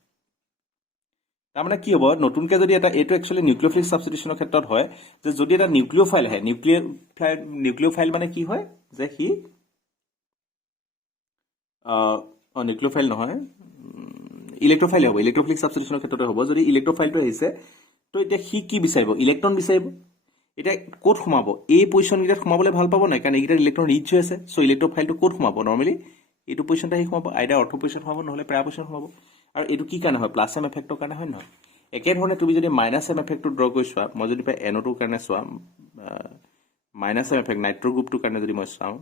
তাৰমানে কি হ'ব নতুনকৈ যদি এটা এইটো একচুৱেলি নিউক্লিঅ'ফিলিক ছাবষ্টিটিউশ্যনৰ ক্ষেত্ৰত হয় যে যদি এটা নিউক্লিঅ'ফাইল আহে নিউক্লিঅ'ফাইল মানে কি হয় যে সি নিউক্লিঅ'ফাইল নহয় ইলেক্ট্ৰ'ফাইল হ'ব ইলেক্ট্ৰ'ফিলিক ছাবষ্টিটিউশ্যনৰ ক্ষেত্ৰতে হ'ব যদি ইলেক্ট্ৰ'ফাইলটো আহিছে তো এতিয়া সি কি বিচাৰিব ইলেক্ট্ৰন বিচাৰিব এতিয়া ক'ত সোমাব এই পজিশ্যনকেইটাত সোমাবলৈ ভাল পাব নাই কাৰণ এইকেইটাত ইলেক্ট্ৰন ৰিচ হৈ আছে চ' ইলেক্ট্ৰ'ফাইলটো ক'ত সোমাব নৰ্মেলি এইটো পজিশ্যনতে আহি সোমাব আইডাৰ অৰ্থ পজিশ্যন সোমাব নহ'লে পেৰা পজিশ্যন সোমাব আৰু এইটো কি কাৰণে হয় প্লাছ এম এফেক্টৰ কাৰণে হয় নহয় একেধৰণে তুমি যদি মাইনাছ এম এফেক্টটো ড্ৰ কৰি চোৱা মই যদি NO2ৰ কাৰণে চোৱা মাইনাছ এম এফেক্ট নাইট্ৰ গ্ৰুপটোৰ কাৰণে যদি মই চাওঁ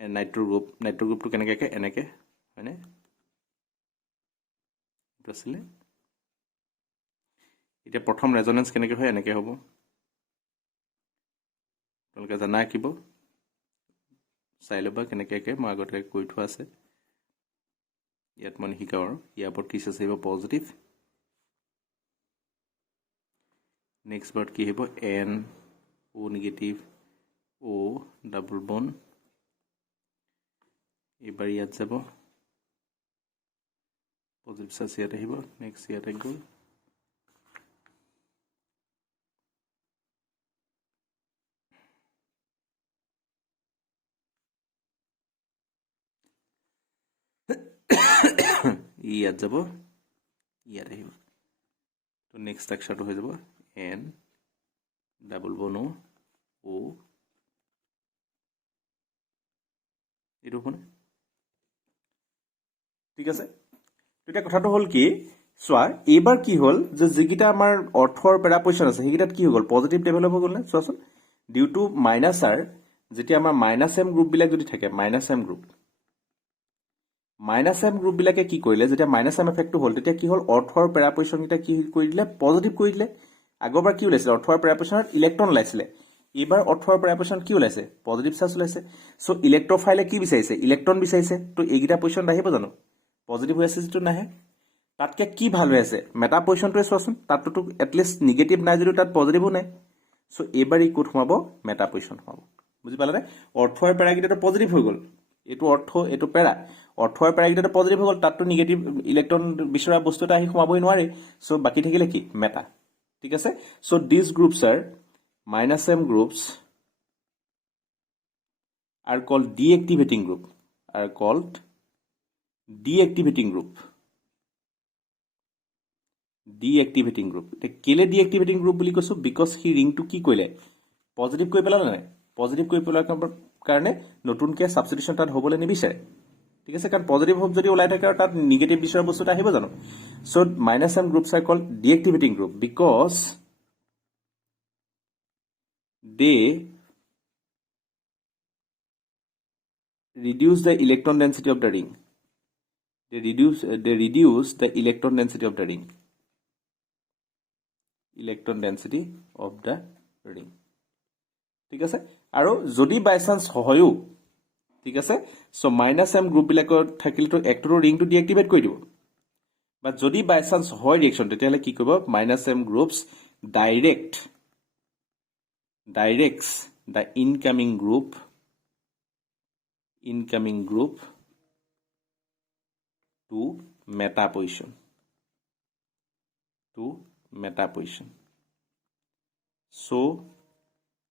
নাইট্ৰ গ্ৰুপটো কেনেকৈ এনেকৈ হয়নে এইটো আছিলে এতিয়া প্ৰথম ৰেজনেন্স কেনেকৈ হয় এনেকৈ হ'ব তোমালোকে জানা আঁকিব চাই ল'বা কেনেকৈ মই আগতে কৈ থোৱা আছে ইয়াত মই শিকাওঁ আৰু ইয়াৰ ওপৰত কি চাৰ্জ আহিব পজিটিভ নেক্সট বাৰত কি আহিব NO নিগেটিভ O ডাবল বন এইবাৰ ইয়াত যাব পজিটিভ চাৰ্জ ইয়াত আহিব নেক্সট ইয়াতে গ'ল ইয়াত যাব ইয়াত আহিব তো নেক্সট ষ্ট্ৰাকচাৰটো হৈ যাব N ডাবল বন O এইটো হ'বনে ঠিক আছে এতিয়া কথাটো হ'ল কি চোৱা এইবাৰ কি হ'ল যে যিকেইটা আমাৰ অৰ্থৰ পেৰা পজিশ্যন আছে সেইকেইটাত কি হৈ গ'ল পজিটিভ ডেভেলপ হৈ গ'ল নে চোৱাচোন ডিউ টু মাইনাছ আৰ যেতিয়া আমাৰ মাইনাছ এম গ্ৰুপবিলাক যদি থাকে মাইনাছ এম গ্ৰুপবিলাকে কি কৰিলে যেতিয়া মাইনাছ এম এফেক্টটো হ'ল তেতিয়া কি হ'ল অৰ্থৰ পেৰা পজিশ্যনকেইটা কি কৰি দিলে পজিটিভ কৰি দিলে আগৰবাৰ কি ওলাইছিলে অৰ্থৰ পেৰা পজিশ্যনত ইলেক্ট্ৰন ওলাইছিলে এইবাৰ অৰ্থৰ পেৰা পজিশ্যন কি ওলাইছে পজিটিভ চাৰ্জ ওলাইছে চ' ইলেক্ট্ৰ'ফাইলে কি বিচাৰিছে ইলেক্ট্ৰন বিচাৰিছে তো এইকেইটা পজিশ্যন আহিব জানো পজিটিভ হৈ আছে যিটো নাহে তাতকৈ কি ভাল হৈ আছে মেটা পজিশ্যনটোৱে চোৱাচোন তাততো এটলিষ্ট নিগেটিভ নাই যদিও তাত পজিটিভো নাই সো এবাৰ ই কোড সোমাব মেটা পজিশন সোমাব বুজি পালানে অৰ্থ আৰু পেৰা কিটা পজিটিভ হৈ গ'ল এটো অৰ্থ এটো পেৰা অৰ্থ আৰু পেৰা কিটা পজিটিভ হৈ গ'ল তাতটো নিগেটিভ ইলেক্ট্ৰন বিচৰা বস্তু এটা আহি সোমাবই নোৱাৰে সো বাকি থাকিলে কি মেটা ঠিক আছে so this groups are -m groups are called deactivating group deactivating group কেলে deactivating group বুলি কৈছো because হি ৰিংটো কি কৰিলে পজিটিভ কৰি পেলালে নাই পজিটিভ কৰি পেলাৰ কাৰণে নতুনকে সাবস্টিটিউশন তাত হ'বলৈ নিবিচাৰে ঠিক আছে কাৰণ পজিটিভ হোপ যদি ওলাই থাকে আৰু তাত নিগেটিভ বিচৰা বস্তুটা আহিব জানো so -m groups are called deactivating group because they reduce the electron density of the ring they reduce the electron density of the ring ঠিক আছে আৰু যদি বাই চান্স হয়ও ঠিক আছে সো -m গ্ৰুপ বিলাকৰ থাকিলেটো একটো ৰিংটো ডিএক্টিভেট কৰি দিব বা যদি বাই চান্স হয় ৰিঅ্যাকশন তেতিয়ালে কি কৰিব -m groups directs the incoming group to meta position so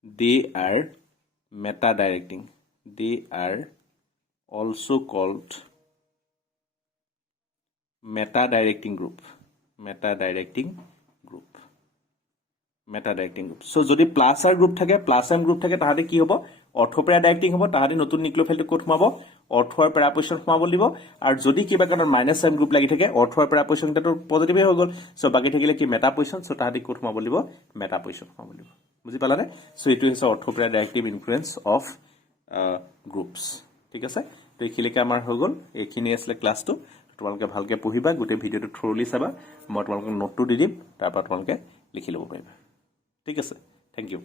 they are meta directing they are also called meta directing group so যদি প্লাস আর গ্রুপ থাকে প্লাস এম গ্রুপ থাকে তাহাতে কি হবো অৰ্থপেৰা ডাইৰেক্টিং হ'ব তাহাতে নতুন নিউক্লিওফাইলটো কোড সোমাব অৰ্থৰ পেৰা পজিশন সোমাব দিব আৰু যদি কিবা কাৰণ -m গ্ৰুপ লাগি থাকে অৰ্থৰ পেৰা পজিশনটো পজিটিভ হৈ গ'ল সো বাকি থাকিলে কি মেটা পজিশন সো তাহাতে কোড সোমাব দিব মেটা পজিশন সোমাব দিব বুজি পালানে সো এটো হৈছে অৰ্থপেৰা ডাইৰেক্টিভ ইনফ্লুয়েন্স অফ গ্ৰুপস ঠিক আছে তো এখিলেকে আমাৰ হৈ গ'ল এখিনি আছিল ক্লাসটো তোমালোকে ভালকে পঢ়িবা গোটে ভিডিওটো থৰলি চাবা মই তোমালোকক নোটটো দি দিম তাৰ পৰা তোমালোকে লিখি ল'ব পাৰিবা ঠিক আছে থ্যাংক ইউ